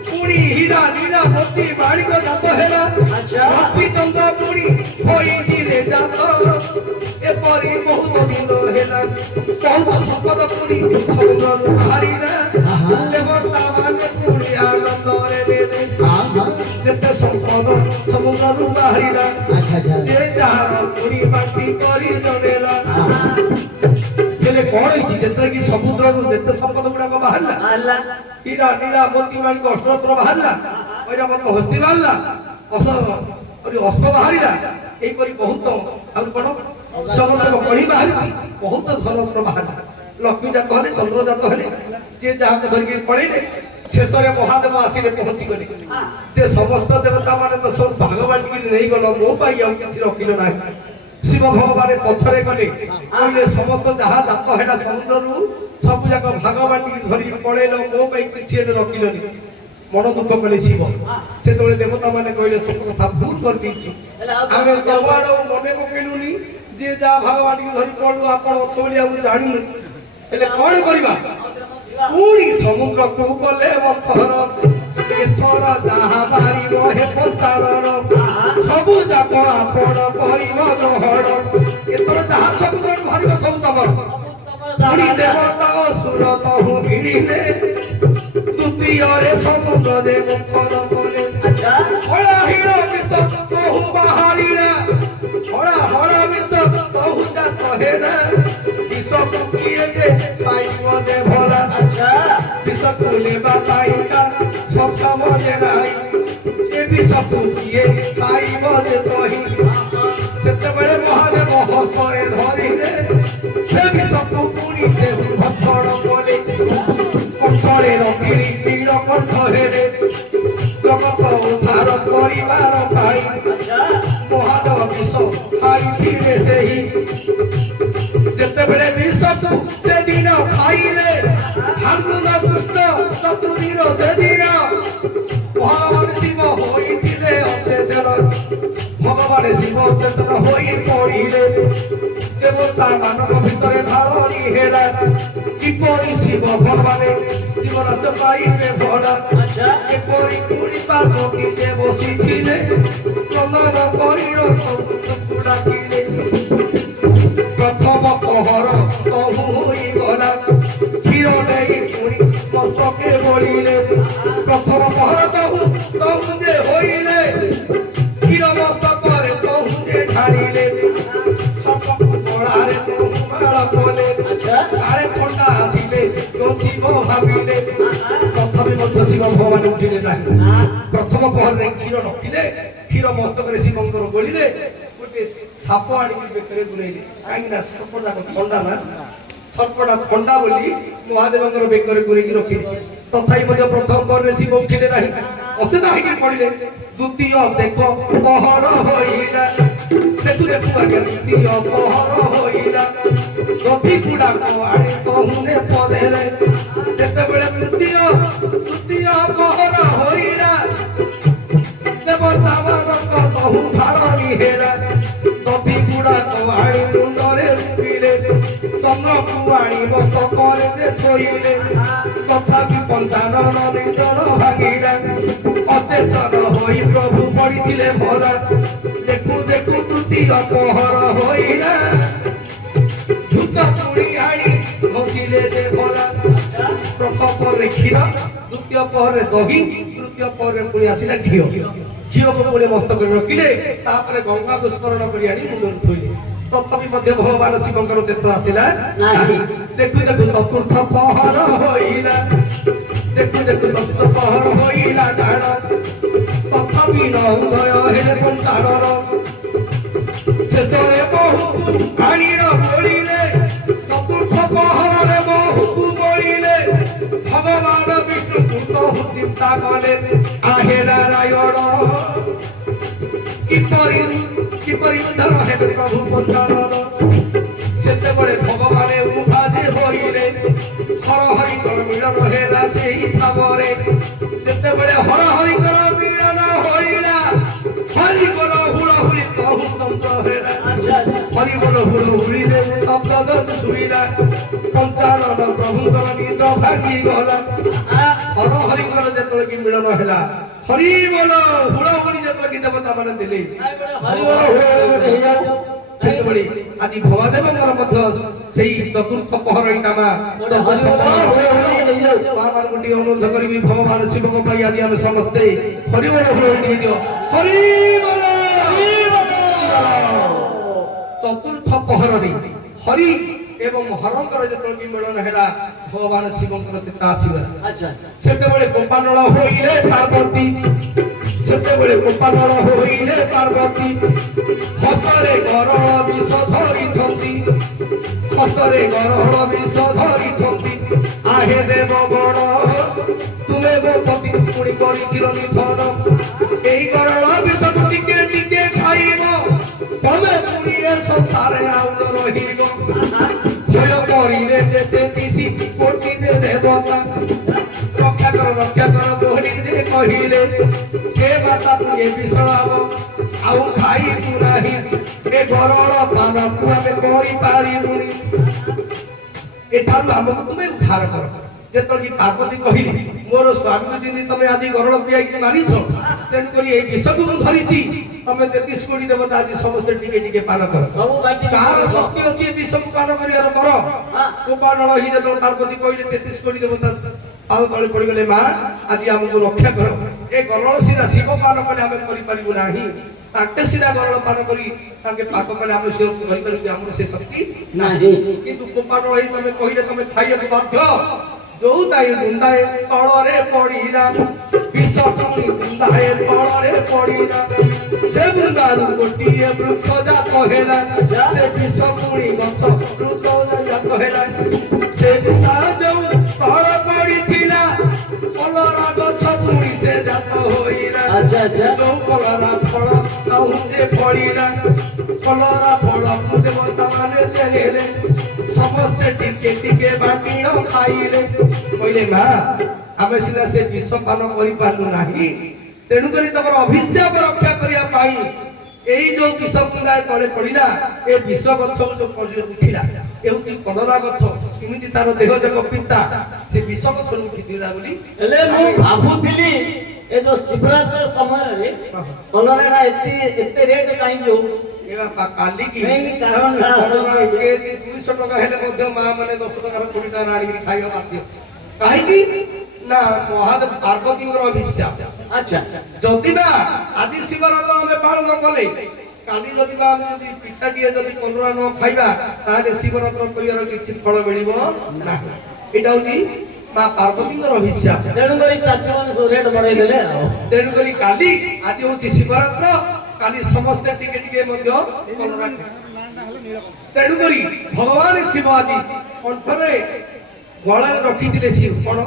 ପୁଣି ହୀରା ନୀଳା ମୋତି ମାଣିକ ଜାତ ହେଲା ଲକ୍ଷ୍ମୀ ଚନ୍ଦ୍ର ପୁଣି ହୋଇଥିଲେ ଜାତ ଏପରି ବହୁତ ଦିନ ହେଲା ବହୁତ ସମ୍ପଦ ପୁଣି ସମୁଦ୍ରରୁ ବାହାରିଲା ଦେବତା ମାନେ ପୁଣି ଆନନ୍ଦରେ ଦେଲେ ଯେତେ ସମ୍ପଦ ସମୁଦ୍ରରୁ ବାହାରିଲା ଯେ ଯାହାର ପୁଣି ବାଟି କରି ଜଣେଲା ହେଲେ କଣ ହେଇଛି ଯେତେବେଳେ କି ସମୁଦ୍ରରୁ ଯେତେ ସମ୍ପଦ ଗୁଡାକ ବାହାରିଲା ହୀରା ନୀଳା ମୋତି ମାଣିକ ଅଷ୍ଟରତ୍ନ ବାହାରିଲା ଐରାବତ ହସ୍ତି ବାହାରିଲା ଅଶ୍ବ ବାହାରିଲା ଏଇପରି ବହୁତ ଆହୁରି କଣ ସମୁଦ୍ର କଢି ବାହାରିଛି ବହୁତ ଧନରତ୍ନ ବାହାରିଲା ଲକ୍ଷ୍ମୀ ଜାତ ହେଲେ ଚନ୍ଦ୍ର ଜାତ ହେଲେ ଯିଏ ଯାହାକୁ ଧରିକି ପଳେଇଲେ ଶେଷରେ ମହାଦେବ ଆସିଲେ ପହଞ୍ଚିଗଲେ ଯେ ସମସ୍ତ ଦେବତା ମାନେ ତ ସବୁ ଭାଗ ବାଣ୍ଟିକି ନେଇଗଲ ମୋ ପାଇଁ ଆଉ କିଛି ରଖିଲ ନାହିଁ ଶିବ ଭଗବାନ ପଛରେ ଗଲେ କହିଲେ ସମସ୍ତ ଯାହା ଜାତ ହେଲା ସମୁଦ୍ରରୁ ସବୁ ଯାକ ଭାଗ ବାଣ୍ଟିକି ଧରିକି ପଳେଇଲ ମୋ ପାଇଁ କିଛି ହେଲେ ରଖିଲନି ମନ ଦୁଃଖ କଲେ ଶିବ ସେତେବେଳେ ଦେବତା ମାନେ କହିଲେ ସବୁ କଥା ଭୁଲ କରିଦେଇଛୁ ଆମେ ତମ ଆଡକୁ ମନେ ପକେଇଲୁନି ଯିଏ ଯାହା ଭାଗ ବାଣ୍ଟିକି ଧରି ପଳୁ ଆପଣ ଅଛ ବୋଲି ଆଉ ଜାଣିନୁ ହେଲେ କଣ କରିବା ପୁଣି ସମୁଦ୍ରକୁ ଗଲେ ମଥର ଏଥର ଯାହା ବାହାରିବ ହେ ପଞ୍ଚାଳର ସବୁ ଯାକ ଆପଣ କରିବ ଗ୍ରହଣ ଏଥର ଯାହା ସମୁଦ୍ରରୁ ବାହାରିବ ସବୁ ତମର ପୁଣି ଦେବତା ଅସୁର ତହୁ ଭିଡ଼ିଲେ ଦ୍ୱିତୀୟରେ ସମୁଦ୍ର ଯେ ମନ୍ଥନ କଲେ ହଳା ହିଡ଼ ବିଷ ତହୁ ବାହାରିଲା ହଳା ହଳା ବିଷ ତହୁ ଜାତ ହେଲା ବିଷକୁ କିଏ ଯେ ପାଇବ ଯେ ଭଲା ବିଷକୁ ନେବା ପାଇକା ସପ୍ତମ ଯେ ନାହିଁ ଏ ବିଷକୁ କିଏ ପାଇବ ଯେ କହି ସେତେବେଳେ ମହାଦେବ ହସ୍ତରେ ଧରିଲେ ସେ ବିଷକୁ ପୁଣି ସେ ଭକ୍ଷଣ କଲେ କଣ୍ଠରେ ରଖିଲି ନୀଳ କଣ୍ଠ ହେଲେ ଜଗତ ଉଦ୍ଧାର କରିବାର ପାଇଁ ମହାଦେବ ବିଷ ଖାଇଥିଲେ ସେହି ଯେତେବେଳେ ବିଷକୁ ସେଦିନ ଖାଇଲେ ଫାଲ୍ଗୁନ କୃଷ୍ଣ ଚତୁର୍ଥୀର ସେଦିନ ଭଗବାନ ଶିବ ହୋଇଥିଲେ ଅଚେତନ ଭଗବାନ ଶିବ ଅଚେତନ ହୋଇ ପଡ଼ିଲେ ଦେବତା ମାନଙ୍କ ଭିତରେ ଢାଳଣି ହେଲା କିପରି ଶିବ ଭଗବାନ ଜୀବରାଶ ପାଇବେ ଭଲା କିପରି ପୁଣି ପାର୍ବତୀ ଯେ ବସିଥିଲେ ଚନ୍ଦନ କରିଣ ସବୁ ଡାକିଲେ ପ୍ରଥମ ପହର ତହୁ ହୋଇଗଲା କ୍ଷୀର ନେଇ ପୁଣି ମସ୍ତକେ ବଳିଲେ ପ୍ରଥମ ପହର ତହୁ ଯେ ହୋଇଲେ କ୍ଷୀର ମସ୍ତକରେ ତହୁ ଯେ ଢାଳିଲେ ସପକୁ ଗଳାରେ ତହୁ ମାଳ କଲେ କାଳେ ଥଣ୍ଡା ଆସିଲେ ନଥିବ ଭାବିଲେ ତଥାପି ମଧ୍ୟ ଶିବ ଭଗବାନ ଉଠିଲେ ନାହିଁ ପ୍ରଥମ ପହରରେ କ୍ଷୀର ରଖିଲେ କ୍ଷୀର ମସ୍ତକରେ ଶିବଙ୍କର ଗୋଳିଲେ ଗୋଟେ ସାପ ଆଣିକି ବେକରେ ଗୁରେଇଲେ କାହିଁକି ନା ସର୍ପ ଯାକ ଥଣ୍ଡା ନା ସର୍ପଟା ଥଣ୍ଡା ବୋଲି ମହାଦେବଙ୍କର ବେକରେ ଗୁରେଇକି ରଖିଲେ ତଥାପି ମଧ୍ୟ ପ୍ରଥମ ପହରରେ ଶିବ ଉଠିଲେ ନାହିଁ ଅଚେତ ହେଇକି ପଡ଼ିଲେ ଦ୍ୱିତୀୟ ଦେଖ ପହର ହୋଇଲା ଦେଖୁ ଦେଖୁ ଆଜ୍ଞା ଦ୍ୱିତୀୟ ପହର ହୋଇଲା ଗଭୀ ଗୁଡ଼ାକ ଆଣି ତହୁନେ ପଦେଲେ ଯେତେବେଳେ ତୃତୀୟ ପହର ହୋଇଲା ଦେବତା ମାନଙ୍କ ତହୁ ଧାରଣୀ ହେଲା ଗଭୀ ଗୁଡ଼ାକ ଆଣି ମୁଣ୍ଡରେ ରୂପିଲେ ଚନ୍ଦ୍ରକୁ ଆଣି ମସ୍ତକରେ ଥୋଇଲେ ତଥାପି ପଞ୍ଚାନନ ନିର୍ଜନ ଭାଙ୍ଗିଲା ଅଚେତନ ହୋଇ ପ୍ରଭୁ ପଡ଼ିଥିଲେ ଭରା ଦେଖୁ ଦେଖୁ ତୃତୀୟ ପହର ହୋଇଲା ଧୂତ ପୁଣି ଆଣି ଘଷିଲେ ଯେ ଭରା ପ୍ରଥମ ପହରରେ କ୍ଷୀର ଦ୍ୱିତୀୟ ପହରରେ ଦହି ତୃତୀୟ ପହରରେ ପୁଣି ଆସିଲା ଘିଅ ଘିଅକୁ ପୁଣି ମସ୍ତକରେ ରଖିଲେ ତାପରେ ଗଙ୍ଗାକୁ ସ୍ମରଣ କରି ଆଣି ମୁଣ୍ଡରେ ଥୋଇଲେ ତଥାପି ମଧ୍ୟ ଭଗବାନ ଶିବଙ୍କର ଚେତନା ଆସିଲା ନାହିଁ ଦେଖୁ ଦେଖୁ ଚତୁର୍ଥ ପହର ହୋଇଲା ଦେଖୁ ଦେଖୁ ଚତୁର୍ଥ ପହର ହୋଇଲା ଜାଣ ତଥାପି ନ ଉଦୟ ହେଲେ ପଞ୍ଚାଳର ଶେଷରେ ବହୁକୁ ଆଣିର ବୋଳିଲେ ଚତୁର୍ଥ ପହରରେ ବହୁକୁ ବୋଳିଲେ ଭଗବାନ ବିଷ୍ଣୁକୁ ତହୁ ଚିନ୍ତା କଲେ ଆହେ ନାରାୟଣ କିପରି ଉଦ୍ଧାର ହେବେ ପ୍ରଭୁ ପଞ୍ଚାନନ ସେତେବେଳେ ଭଗବାନ ଉଭାଜେ ହୋଇଲେ ହର ହରିଙ୍କର ମିଳନ ହେଲା ସେହି ଥାବରେ ଯେତେବେଳେ ହର ହରିଙ୍କର ମିଳନ ହୋଇଲା ହରିବୋଲ ହୁଳହୁଳି ତହୁ ଶବ୍ଦ ହେଲା ହରିବୋଲ ହୁଳହୁଳିରେ ଶବ୍ଦ ଶୁଣିଲା ପଞ୍ଚାନନ ପ୍ରଭୁଙ୍କର ନିଦ ଭାଙ୍ଗିଗଲା ହର ହରିଙ୍କର ଯେତେବେଳେ କି ମିଳନ ହେଲା ହରିବୋଲ ହୁଳହୁଳି ଯେତେବେଳେ କି ଦେବତା ମାନେ ଦେଲେ ସେତେବେଳେ ଆଜି ଭଗଦେବଙ୍କର ମଧ୍ୟ ସେଇ ଚତୁର୍ଥ ପହର ଏଇଟା ମା ମାନଙ୍କୁ ଟିକେ ଅନୁରୋଧ କରିବି ଭଗବାନ ଶିବଙ୍କ ପାଇଁ ଆଜି ଆମେ ସମସ୍ତେ ହରିବୋଲ ହୁଳହୁଳି ଦିଅ ହରିବୋଲ ଚତୁର୍ଥ ପହରରେ ହରି ଏବଂ ହରଙ୍କର ଯେତେବେଳେ କି ମିଳନ ହେଲା ଭଗବାନ ଶିବଙ୍କର ଚିନ୍ତା ଆସିଲା ସେତେବେଳେ ଗୋପାନଳ ହୋଇଲେ ପାର୍ବତୀ ସେତେବେଳେ ଗୋପାନଳ ହୋଇଲେ ପାର୍ବତୀ ହସ୍ତରେ ଗରଳ ବିଷ ଧରିଛନ୍ତି ହସ୍ତରେ ଗରଳ ବିଷ ଧରିଛନ୍ତି ଆହେ ଦେବ ଗଣ ତୁମେ ମୋ ପତି ପୁଣି କରିଥିଲ ନିଧନ ଏଇ ଗରଳ ବିଷକୁ ଟିକେ ଟିକେ ଖାଇବ ତମେ ପୁଣି ଇଏ ସଂସାରେ ଆଉ ନ ରହିବ ଭୟ କରିଲେ ଯେତେ ଦିଶି କୋଟିରେ ଦେବତା ରକ୍ଷା କର ବୋହରିରେ କହିଲେ ହେ ମାତା ତୁ ଏ ବିଷୟ ହବ ଆଉ ଖାଇବୁ ନାହିଁ ଏ ଗରଳ ପାନକୁ ଆମେ କରିପାରିବୁନି ଏଠାରୁ ଆମକୁ ତୁମେ ଉଦ୍ଧାର କର ଯେତେବେଳେ ପାର୍ବତୀ କହିଲେ ମୋର ସ୍ୱାମୀକୁ ଯେମିତି ତମେ ଆଜି ଗରଳ ପିଆଇକି ମାରିଛ ତେଣୁକରି ଏଇ ବିଷକୁ ମୁଁ ଧରିଛି ତମେ 33 କୋଟି ଦେବତା ଆଜି ସମସ୍ତେ ଟିକେ ଟିକେ ପାନ କର କାହାର ଶକ୍ତି ଅଛି ଏ ବିଷକୁ ପାନ କରିବାର କର ଗୋପାଳ ହିଁ ଯେତେବେଳେ ପାର୍ବତୀ କହିଲେ 33 କୋଟି ଦେବତା ପାଦ ତଳେ ପଡ଼ିଗଲେ ମା ଆଜି ଆମକୁ ରକ୍ଷା କର ଏ ଗରଳ ସିନା ଶିବ ପାନ କଲେ ଆମେ କରିପାରିବୁ ନାହିଁ ତାକେ ସିନା ଗରଳ ପାନ କରି ତାକେ ପାପ କଲେ ଆମେ ସେ କରିପାରିବୁ ଆମର ସେ ଶକ୍ତି ନାହିଁ କିନ୍ତୁ ଗୋପାଳ ହିଁ ତମେ କହିଲେ ତମେ ଖାଇବାକୁ ବାଧ୍ୟ ଯୋଉ ତାଇ ବୁନ୍ଦାଏ ତଳରେ ପଡ଼ିଲା ବିଷ ପୁଣି ବୁନ୍ଦାଏ ତଳରେ ପଡ଼ିଲା ସେ ବୁନ୍ଦାରୁ ଗୋଟିଏ ବୃକ୍ଷ ଜାତ ହେଲା ସେ ବିଷ ପୁଣି ଗଛ ବୃକ୍ଷ ଜାତ ହେଲା ସେ ବୁନ୍ଦା ଯୋଉ ତଳ ପଡ଼ିଥିଲା କଲରା ଗଛ ପୁଣି ସେ ଜାତ ହୋଇଲା ଯୋଉ କଲରା ଫଳ ତାଉରେ ପଡ଼ିଲା କଲରା ଫଳକୁ ଦେବତା ମାନେ ଦେଲେ ସମସ୍ତେ ଟିକେ ଟିକେ ବାଟିଣ ଖାଇଲେ କହିଲେ ମା ଆମେ ସିନା ସେ ବିଷ ପାନ କରିପାରିଲୁ ନାହିଁ ତେଣୁକରି ତମର ଅଭିଶାପ ରକ୍ଷା କରିବା ପାଇଁ ଏଇ ଯୋଉ ବିଷ ବୁନ୍ଦାଏ ତଳେ ପଡ଼ିଲା ଏ ବିଷ ଗଛ ଯୋଉ ଉଠିଲା ଏ ହଉଛି କଲରା ଗଛ କେମିତି ତାର ଦେହ ଯାକ ପିତା ସେ ବିଷ ଗଛ ଉଠିଥିଲା ବୋଲି ହେଲେ ମୁଁ ଭାବୁଥିଲି ଏ ଯୋଉ ଶିବରାତ୍ର ସମୟରେ କଲରାଟା ଏତେ ରେଟ୍ କାହିଁକି ହଉଛି ଏ ବାପା କାଲି କି କାରଣ କଲରା କେଜି 200 ଟଙ୍କା ହେଲେ ମଧ୍ୟ ମା ମାନେ 10 ଟଙ୍କାର 20 ଟଙ୍କା ଆଣିକି ଖାଇବା ବାଧ୍ୟ କାହିଁକି ନା ମହାଦେବ ପାର୍ବତୀଙ୍କର ଅଭିଶାପ ଆଚ୍ଛା ଯଦି ବା ଆଜି ଶିବରାତ୍ର ଆମେ ପାଳନ କଲେ କାଲି ଯଦି ବା ଆମେ ଯଦି ପିଠାଟିଏ ଯଦି କଲରା ନ ଖାଇବା ତାହେଲେ ଶିବରାତ୍ର କରିବାର କିଛି ଫଳ ମିଳିବ ନାହିଁ ଏଇଟା ହଉଛି ମା ପାର୍ବତୀଙ୍କର ଅଭିଶାପ ତେଣୁକରି ଚାଷୀମାନେ ସବୁ ରେଟ୍ ବଢେଇ ଦେଲେ ଆଉ ତେଣୁକରି କାଲି ଆଜି ହଉଛି ଶିବରାତ୍ର କାଲି ସମସ୍ତେ ଟିକେ ଟିକେ ମଧ୍ୟ କଲରା ତେଣୁକରି ଭଗବାନ ଶିବ ଆଜି କଣ୍ଠରେ ଗଳାରେ ରଖିଥିଲେ ଶିବ କଣ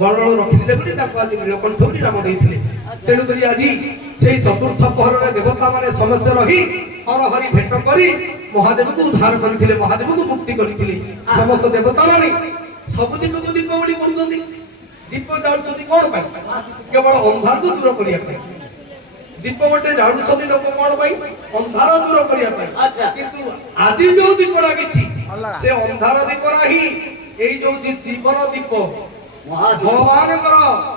ଗଳଳ ରଖିଥିଲେ ବୋଲି ତାକୁ ଆଜି ନୀଳକଣ୍ଠ ବୋଲି ନାମ ଦେଇଥିଲେ ତେଣୁକରି ଆଜି ସେଇ ଚତୁର୍ଥ ପହରରେ ଦେବତା ମାନେ ସମସ୍ତେ ରହି ହର ହରି ଭେଟ କରି ମହାଦେବକୁ ଉଦ୍ଧାର କରିଥିଲେ ମହାଦେବକୁ ମୁକ୍ତି କରିଥିଲେ ସମସ୍ତ ଦେବତା ମାନେ ସବୁ ଦିନକୁ ଦୀପ ବୋଲି କରୁଛନ୍ତି ଦୀପ ଜାଳୁଛନ୍ତି କଣ ପାଇଁ କେବଳ ଅନ୍ଧାରକୁ ଦୂର କରିବା ପାଇଁ ଦୀପ ଗୋଟେ ଜାଳୁଛନ୍ତି ଲୋକ କଣ ପାଇଁ ଅନ୍ଧାର ଦୂର କରିବା ପାଇଁ କିନ୍ତୁ ଆଜି ଯୋଉ ଦୀପ ଲାଗିଛି ସେ ଅନ୍ଧାର ଦୀପ ନାହିଁ ଏଇ ଯୋଉ ଜୀବନ ଦୀପ ଭଗବାନଙ୍କର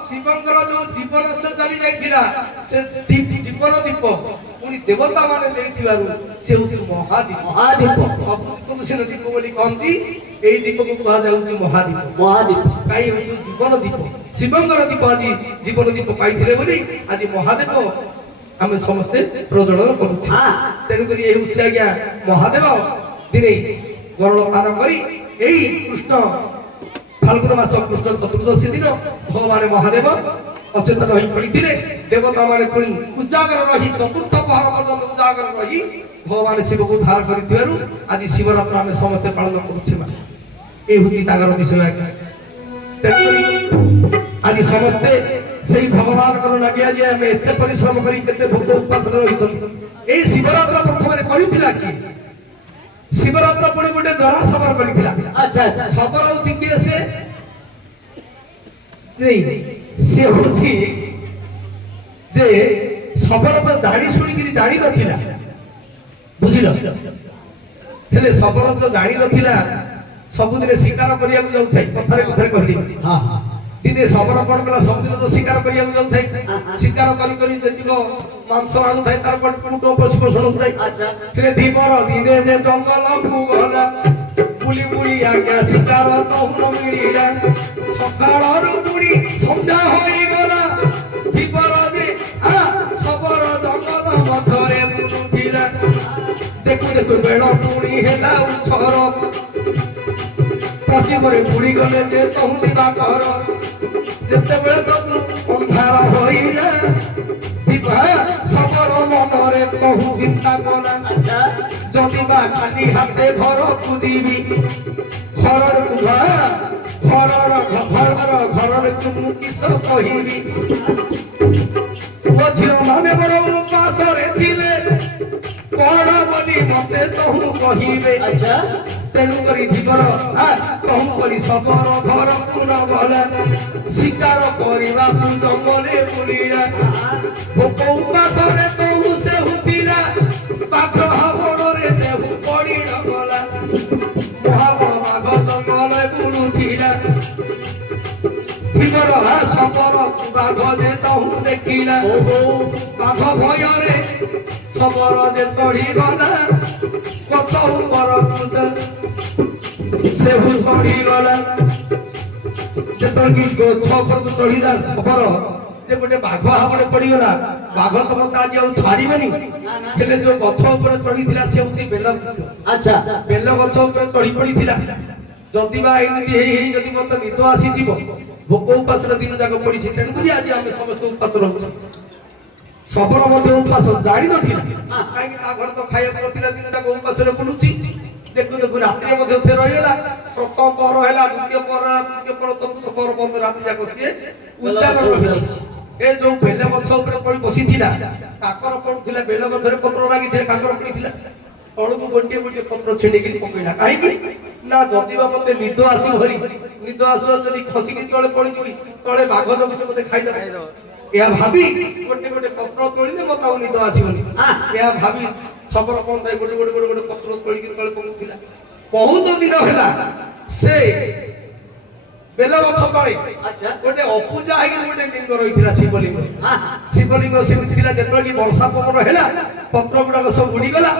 ଶିବଙ୍କର ଯୋଉ ଜୀବନ ସେ ଚାଲି ଯାଇଥିଲା ସେ ଜୀବନ ଦୀପ ପୁଣି ଦେବତା ମାନେ ଦେଇଥିବାରୁ ସେ ହଉଛି ମହାଦୀପ ସବୁ ଦୀପକୁ ସିନା ଦୀପ ବୋଲି କହନ୍ତି ଏଇ ଦୀପକୁ କୁହାଯାଉଛି ମହାଦୀପ କାହିଁ ହଉଛି ଜୀବନ ଦୀପ ଶିବଙ୍କର ଦୀପ ଆଜି ଜୀବନ ଦୀପ ପାଇଥିଲେ ବୋଲି ଆଜି ମହାଦେବ ଆମେ ସମସ୍ତେ ପ୍ରଜ୍ୱଳନ କରୁଛୁ ତେଣୁକରି ଏଇ ହଉଛି ଆଜ୍ଞା ମହାଦେବ ଦିନେ ଗରଳ ପାନ କରି ଏଇ କୃଷ୍ଣ फाल्गुन मास कृष्ण चतुर्दशी दिन भगवान महादेव अचेतन हो पड़ते देवता मान पुणी उजागर रही चतुर्थ पहर पर्यंत उजागर रही भगवान शिव को उद्धार कर आज शिवरात्र आम समस्ते पालन करुचे विषय आज समस्ते से भगवान लगे आज आम एत परिश्रम कर भोग उपास रही शिवरात्र प्रथम किए शिवरात्र पुणी गोटे जरा सबर करथिला सबर होची कि से होची जे सबर तो जानी सुनी कि जानी नथिला बुझिलो हेले सबर तो जानी नथिला सब दिन शिकार करिया को जाउथाय कथारे कथारे कहली हां दिने सबर कोन कला सब दिन तो शिकार करिया को जाउथाय शिकार करी करी जतिको मांस आनु थाय तार कुटो पशुपोषण उठाई हेले दीपर दिने जे जंगल भूगला पुली पुली आज्ञा शिकार तो न मिलिला सकाळरु पुरी संध्या होई गला दीपर दे सबर जंगल मधरे बुलुथिला देखु देखु बेळ पुरी हेला उछर पश्चिमरे पुरी गले जे तहु दिबा कर जते बेले तो अंधार होइला सबर मनरे बहु चिंता करा जदि बा खाली हाथे घर को जीवी घर तुम किस कहबी ओ झियो माने बड़ उपास रे थिले कोण बोली मते ତହୁଁ କହିବେ ଆଚ୍ଛା ତେଣୁ କରି ଧୀବର ତହୁଁ କରି ସବର ଘରକୁ ନ ଗଲା ଶିକାର କରିବାକୁ ଜଙ୍ଗଲେ ବୁଲିଲା ଭୋକ ଉପାସରେ ତହୁଁ ସେହୁଥିଲା ବାଘ ହାବଳରେ ସେହୁ ପଡ଼ି ନ ଗଲା ମହାବଳ ବାଘ ଜଙ୍ଗଲେ ବୁଲୁଥିଲା ଧୀବର ସବର ବାଘ ଯେ ତହୁଁ ଦେଖିଲା ବାଘ ଭୟରେ ସବର ଯେ ଚଢ଼ିଗଲା ଗଛ ଉପରକୁ ସେହୁ ଚଢ଼ିଗଲା ଯେତେବେଳେ କି ଗଛ ଉପରକୁ ଚଢ଼ିଲା ସବର ଯେ ଗୋଟେ ବାଘ ହାବରେ ପଡ଼ିଗଲା ବାଘ ତ ମତେ ଆଜି ଆଉ ଛାଡ଼ିବେନି ହେଲେ ଯୋଉ ଗଛ ଉପରେ ଚଢ଼ିଥିଲା ସେ ହଉଛି ବେଲ ଆଚ୍ଛା ବେଲ ଗଛ ଉପରେ ଚଢ଼ି ପଡ଼ିଥିଲା ଯଦି ବା ଏମିତି ହେଇ ହେଇ ଯଦି ମତେ ନିଦ ଆସିଯିବ ଭୋକ ଉପାସର ଦିନ ଯାକ ପଡ଼ିଛି ତେଣୁକରି ଆଜି ଆମେ ସମସ୍ତେ ଉପାସ ରହୁଛୁ ସବର ମଧ୍ୟ ଉପାସ ଜାଣିନଥିଲା କାହିଁକି ତା ଘରେ ତ ଖାଇବାକୁ ନଥିଲା ଦିନ ଯାକ ଉପାସରେ ବୁଲୁଛି ଦେଖୁ ଦେଖୁ ରାତିରେ ମଧ୍ୟ ସେ ରହିଗଲା ପ୍ରଥମ ପହର ହେଲା ଦ୍ୱିତୀୟ ପହର ହେଲା ତୃତୀୟ ପହର ଚତୁର୍ଥ ପହର ପର୍ଯ୍ୟନ୍ତ ରାତି ଯାକ ସିଏ ଉଜାଗର ରହିଛି ଏ ଯୋଉ ବେଲ ଗଛ ଉପରେ ପଡ଼ି ବସିଥିଲା କାକର ପଡୁଥିଲା ବେଲ ଗଛରେ ପତ୍ର ଲାଗିଥିଲେ କାକର ପଡ଼ିଥିଲା ତଳକୁ ଗୋଟିଏ ଗୋଟିଏ ପତ୍ର ଛିଣ୍ଡିକିରି ପକେଇଲା କାହିଁକି ନା ଯଦି ବା ମତେ ନିଦ ଆସିବ ହରି ନିଦ ଆସିବ ଯଦି ଖସିକି ତଳେ ପଡ଼ିଯିବି ତଳେ ବାଘ ଜମିରେ ମତେ ଖାଇଦେବ ଏହା ଭାବି ଗୋଟେ ଗୋଟେ ପତ୍ର ତୋଳିଲେ ମତେ ଆଉ ନିଦ ଆସିବନି ଏହା ଭାବି ସବର କଣ ଥାଏ ଗୋଟେ ଗୋଟେ ଗୋଟେ ଗୋଟେ ପତ୍ର ତୋଳିକି ତଳେ ପକଉଥିଲା ବହୁତ ଦିନ ହେଲା ସେ ବେଲ ଗଛ ତଳେ ଗୋଟେ ଅପୂଜା ହେଇକି ଗୋଟେ ଲିଙ୍ଗ ରହିଥିଲା ଶିବଲିଙ୍ଗ ଶିବଲିଙ୍ଗ ସେମିତି ଥିଲା ଯେତେବେଳେ କି ବର୍ଷା ପବନ ହେଲା ପତ୍ର ଗୁଡାକ ସବୁ ଉଡ଼ିଗଲା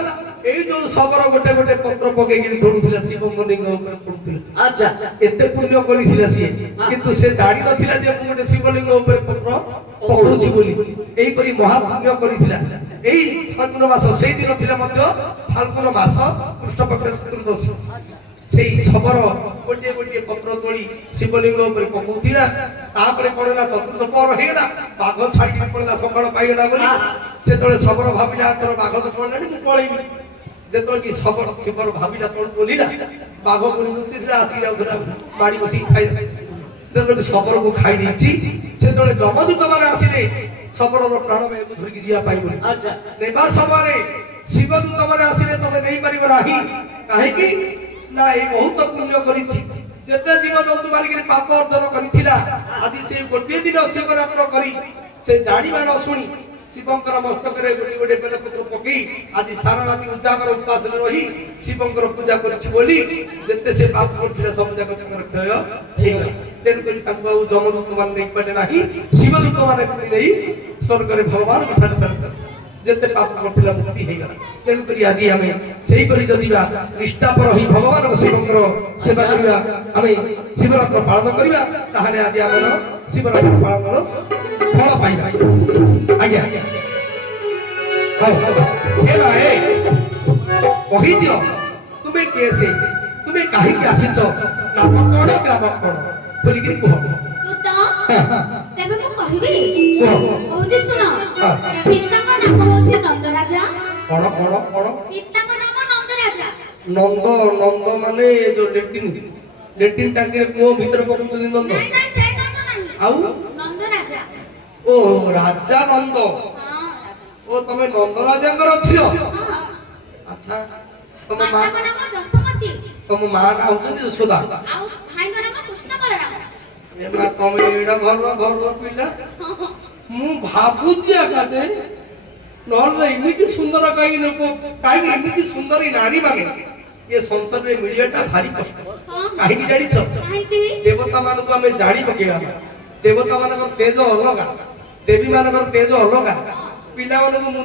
ଏଇ ଯୋଉ ସବର ଗୋଟେ ଗୋଟେ ପତ୍ର ପକେଇକି ଧରୁଥିଲା ଶିବଙ୍କ ଲିଙ୍ଗ ଉପରେ ପଡୁଥିଲା ଆଚ୍ଛା ଏତେ ପୁଣ୍ୟ କରିଥିଲା ସିଏ କିନ୍ତୁ ସେ ଜାଣିନଥିଲା ଯେ ମୁଁ ଗୋଟେ ଶିବଲିଙ୍ଗ ଉପରେ ପତ୍ର ପକଉଛି ବୋଲି ଏହିପରି ମହାପୁଣ୍ୟ କରିଥିଲା ଏଇ ଫାଲ୍ଗୁନ ମାସ ସେଇ ଦିନ ଥିଲା ମଧ୍ୟ ଫାଲ୍ଗୁନ ମାସ କୃଷ୍ଣପକ୍ଷ ଚତୁର୍ଦ୍ଦଶୀ ସେଇ ସବର ଗୋଟିଏ ଗୋଟିଏ ପତ୍ର ତୋଳି ଶିବଲିଙ୍ଗ ଉପରେ ପକଉଥିଲା ତାପରେ କଣ ହେଲା ଚତୁର୍ଥ ପହର ହେଇଗଲା ବାଘ ଛାଡ଼ିକି ପଳେଇଲା ସକାଳ ପାଇଗଲା ବୋଲି ଯେତେବେଳେ ସବର ଭାବିଲା ତୋର ବାଘ ତ ପଳେଇଲାଣି ମୁଁ ପଳେଇବି ଯେତେବେଳେ କି ଶିବର ଭାବିଲା ତଳକୁ ଓହ୍ଲିଲା ବାଘ ପୁଣି ଲୁଚିଥିଲା ଆସିକି ଯାଉଥିଲା ବାଡ଼ି ବସିକି ଖାଇଦେଲା ଯେତେବେଳେ ଶବରକୁ ଖାଇ ଦେଇଛି ସେତେବେଳେ ଯମଦୂତ ମାନେ ଆସିଲେ ଶବରର ପ୍ରାଣବାୟୁକୁ ଧରିକି ଯିବା ପାଇଁ ବୋଲି ନେବା ସମୟରେ ଶିବଦୂତ ମାନେ ଆସିଲେ ତମେ ନେଇପାରିବ ନାହିଁ କାହିଁକି ନା ଏଇ ବହୁତ ପୁଣ୍ୟ କରିଛି ଯେତେ ଜୀବଜନ୍ତୁ ମାରିକିରି ପାପ ଅର୍ଜନ କରିଥିଲା ଆଜି ସେ ଗୋଟିଏ ଦିନ ଶିବରାତ୍ର କରି ସେ ଜାଣିବା ନ ଶୁଣି ଶିବଙ୍କର ମସ୍ତକରେ ଗୋଟିଏ ଗୋଟିଏ ବେଲପତ୍ର ପକେଇ ଆଜି ସାରା ରାତି ଉଜାଗର ଉପାସରେ ରହି ଶିବଙ୍କର ପୂଜା କରିଛି ବୋଲି ଯେତେ ସେ ପାପ କରିଥିଲା ସବୁ ଯାକ ତାଙ୍କର କ୍ଷୟ ହେଇଗଲା ତେଣୁକରି ତାଙ୍କୁ ଆଉ ଯମଦୂତ ମାନେ ନେଇପାରିଲେ ନାହିଁ ଶିବଦୂତ ମାନେ ନେଇ ସ୍ୱର୍ଗରେ ଭଗବାନଙ୍କ ଠାରେ ଯେତେ ପାପ କରିଥିଲା ମୁକ୍ତି ହେଇଗଲା ତେଣୁକରି ଆଜି ଆମେ ସେଇପରି ଯଦି ବା ନିଷ୍ଠାପର ହୋଇ ଭଗବାନଙ୍କ ଶିବଙ୍କର ସେବା କରିବା ଆମେ ଶିବରାତ୍ର ପାଳନ କରିବା ତାହେଲେ ଆଜି ଆମର ଶିବରାତ୍ର ପାଳନର ଫଳ ପାଇବା ଆଜ୍ଞା କହିଦିଅ ତୁମେ କିଏ ସେ ତୁମେ କାହିଁକି ଆସିଛ ନାମ କଣ ଗ୍ରାମ କଣ ଖୋଲିକିରି କୁହ ତେବେ ମୁଁ କହିବି କୁହ କହୁଛି ଶୁଣ ପିତାଙ୍କ ନାମ ହଉଛି ନନ୍ଦରାଜା କଣ କଣ କଣ ପିତାଙ୍କ ନାମ ନନ୍ଦରାଜା ନନ୍ଦ ନନ୍ଦ ମାନେ ଯୋଉ ଲେଟ୍ରିନ୍ ଟାଙ୍କିରେ କୁହ ଭିତରେ ପକଉଛନ୍ତି ନନ୍ଦ ନାଇଁ ନାଇଁ ସେ ନନ୍ଦ ନାହିଁ ଆଉ ନନ୍ଦରାଜା ଓ ରାଜା ନନ୍ଦ ଓ ତମେ ନନ୍ଦ ରାଜାଙ୍କର ଝିଅ ଆଚ୍ଛା ତମ ମା ମାତାଙ୍କ ନାମ ଯଶୋମତୀ ତମ ମା ନା ହଉଛନ୍ତି ଯଶୋଦା ଆଉ ଭାଇଙ୍କ ନାମ କୃଷ୍ଣ ବଳରାମ ଏ ମା ତମେ ଏଇଟା ଘରର ପିଲା ମୁଁ ଭାବୁଛି ଆକାଶେ ନହେଲେ ଏମିତି ସୁନ୍ଦର କାହିଁକି ଏମିତି ସୁନ୍ଦରୀ ନାରୀ ମାନେ ଏ ସଂସାରରେ ମିଳିବାଟା ଭାରି କଷ୍ଟ କାହିଁକି ଜାଣିଛ ଦେବତା ମାନଙ୍କୁ ଆମେ ଜାଣି ପକେଇବା ଦେବତା ମାନଙ୍କର ତେଜ ଅଲଗା ଦେବୀ ମାନଙ୍କର ତେଜ ଅଲଗା ପିଲାମାନଙ୍କୁ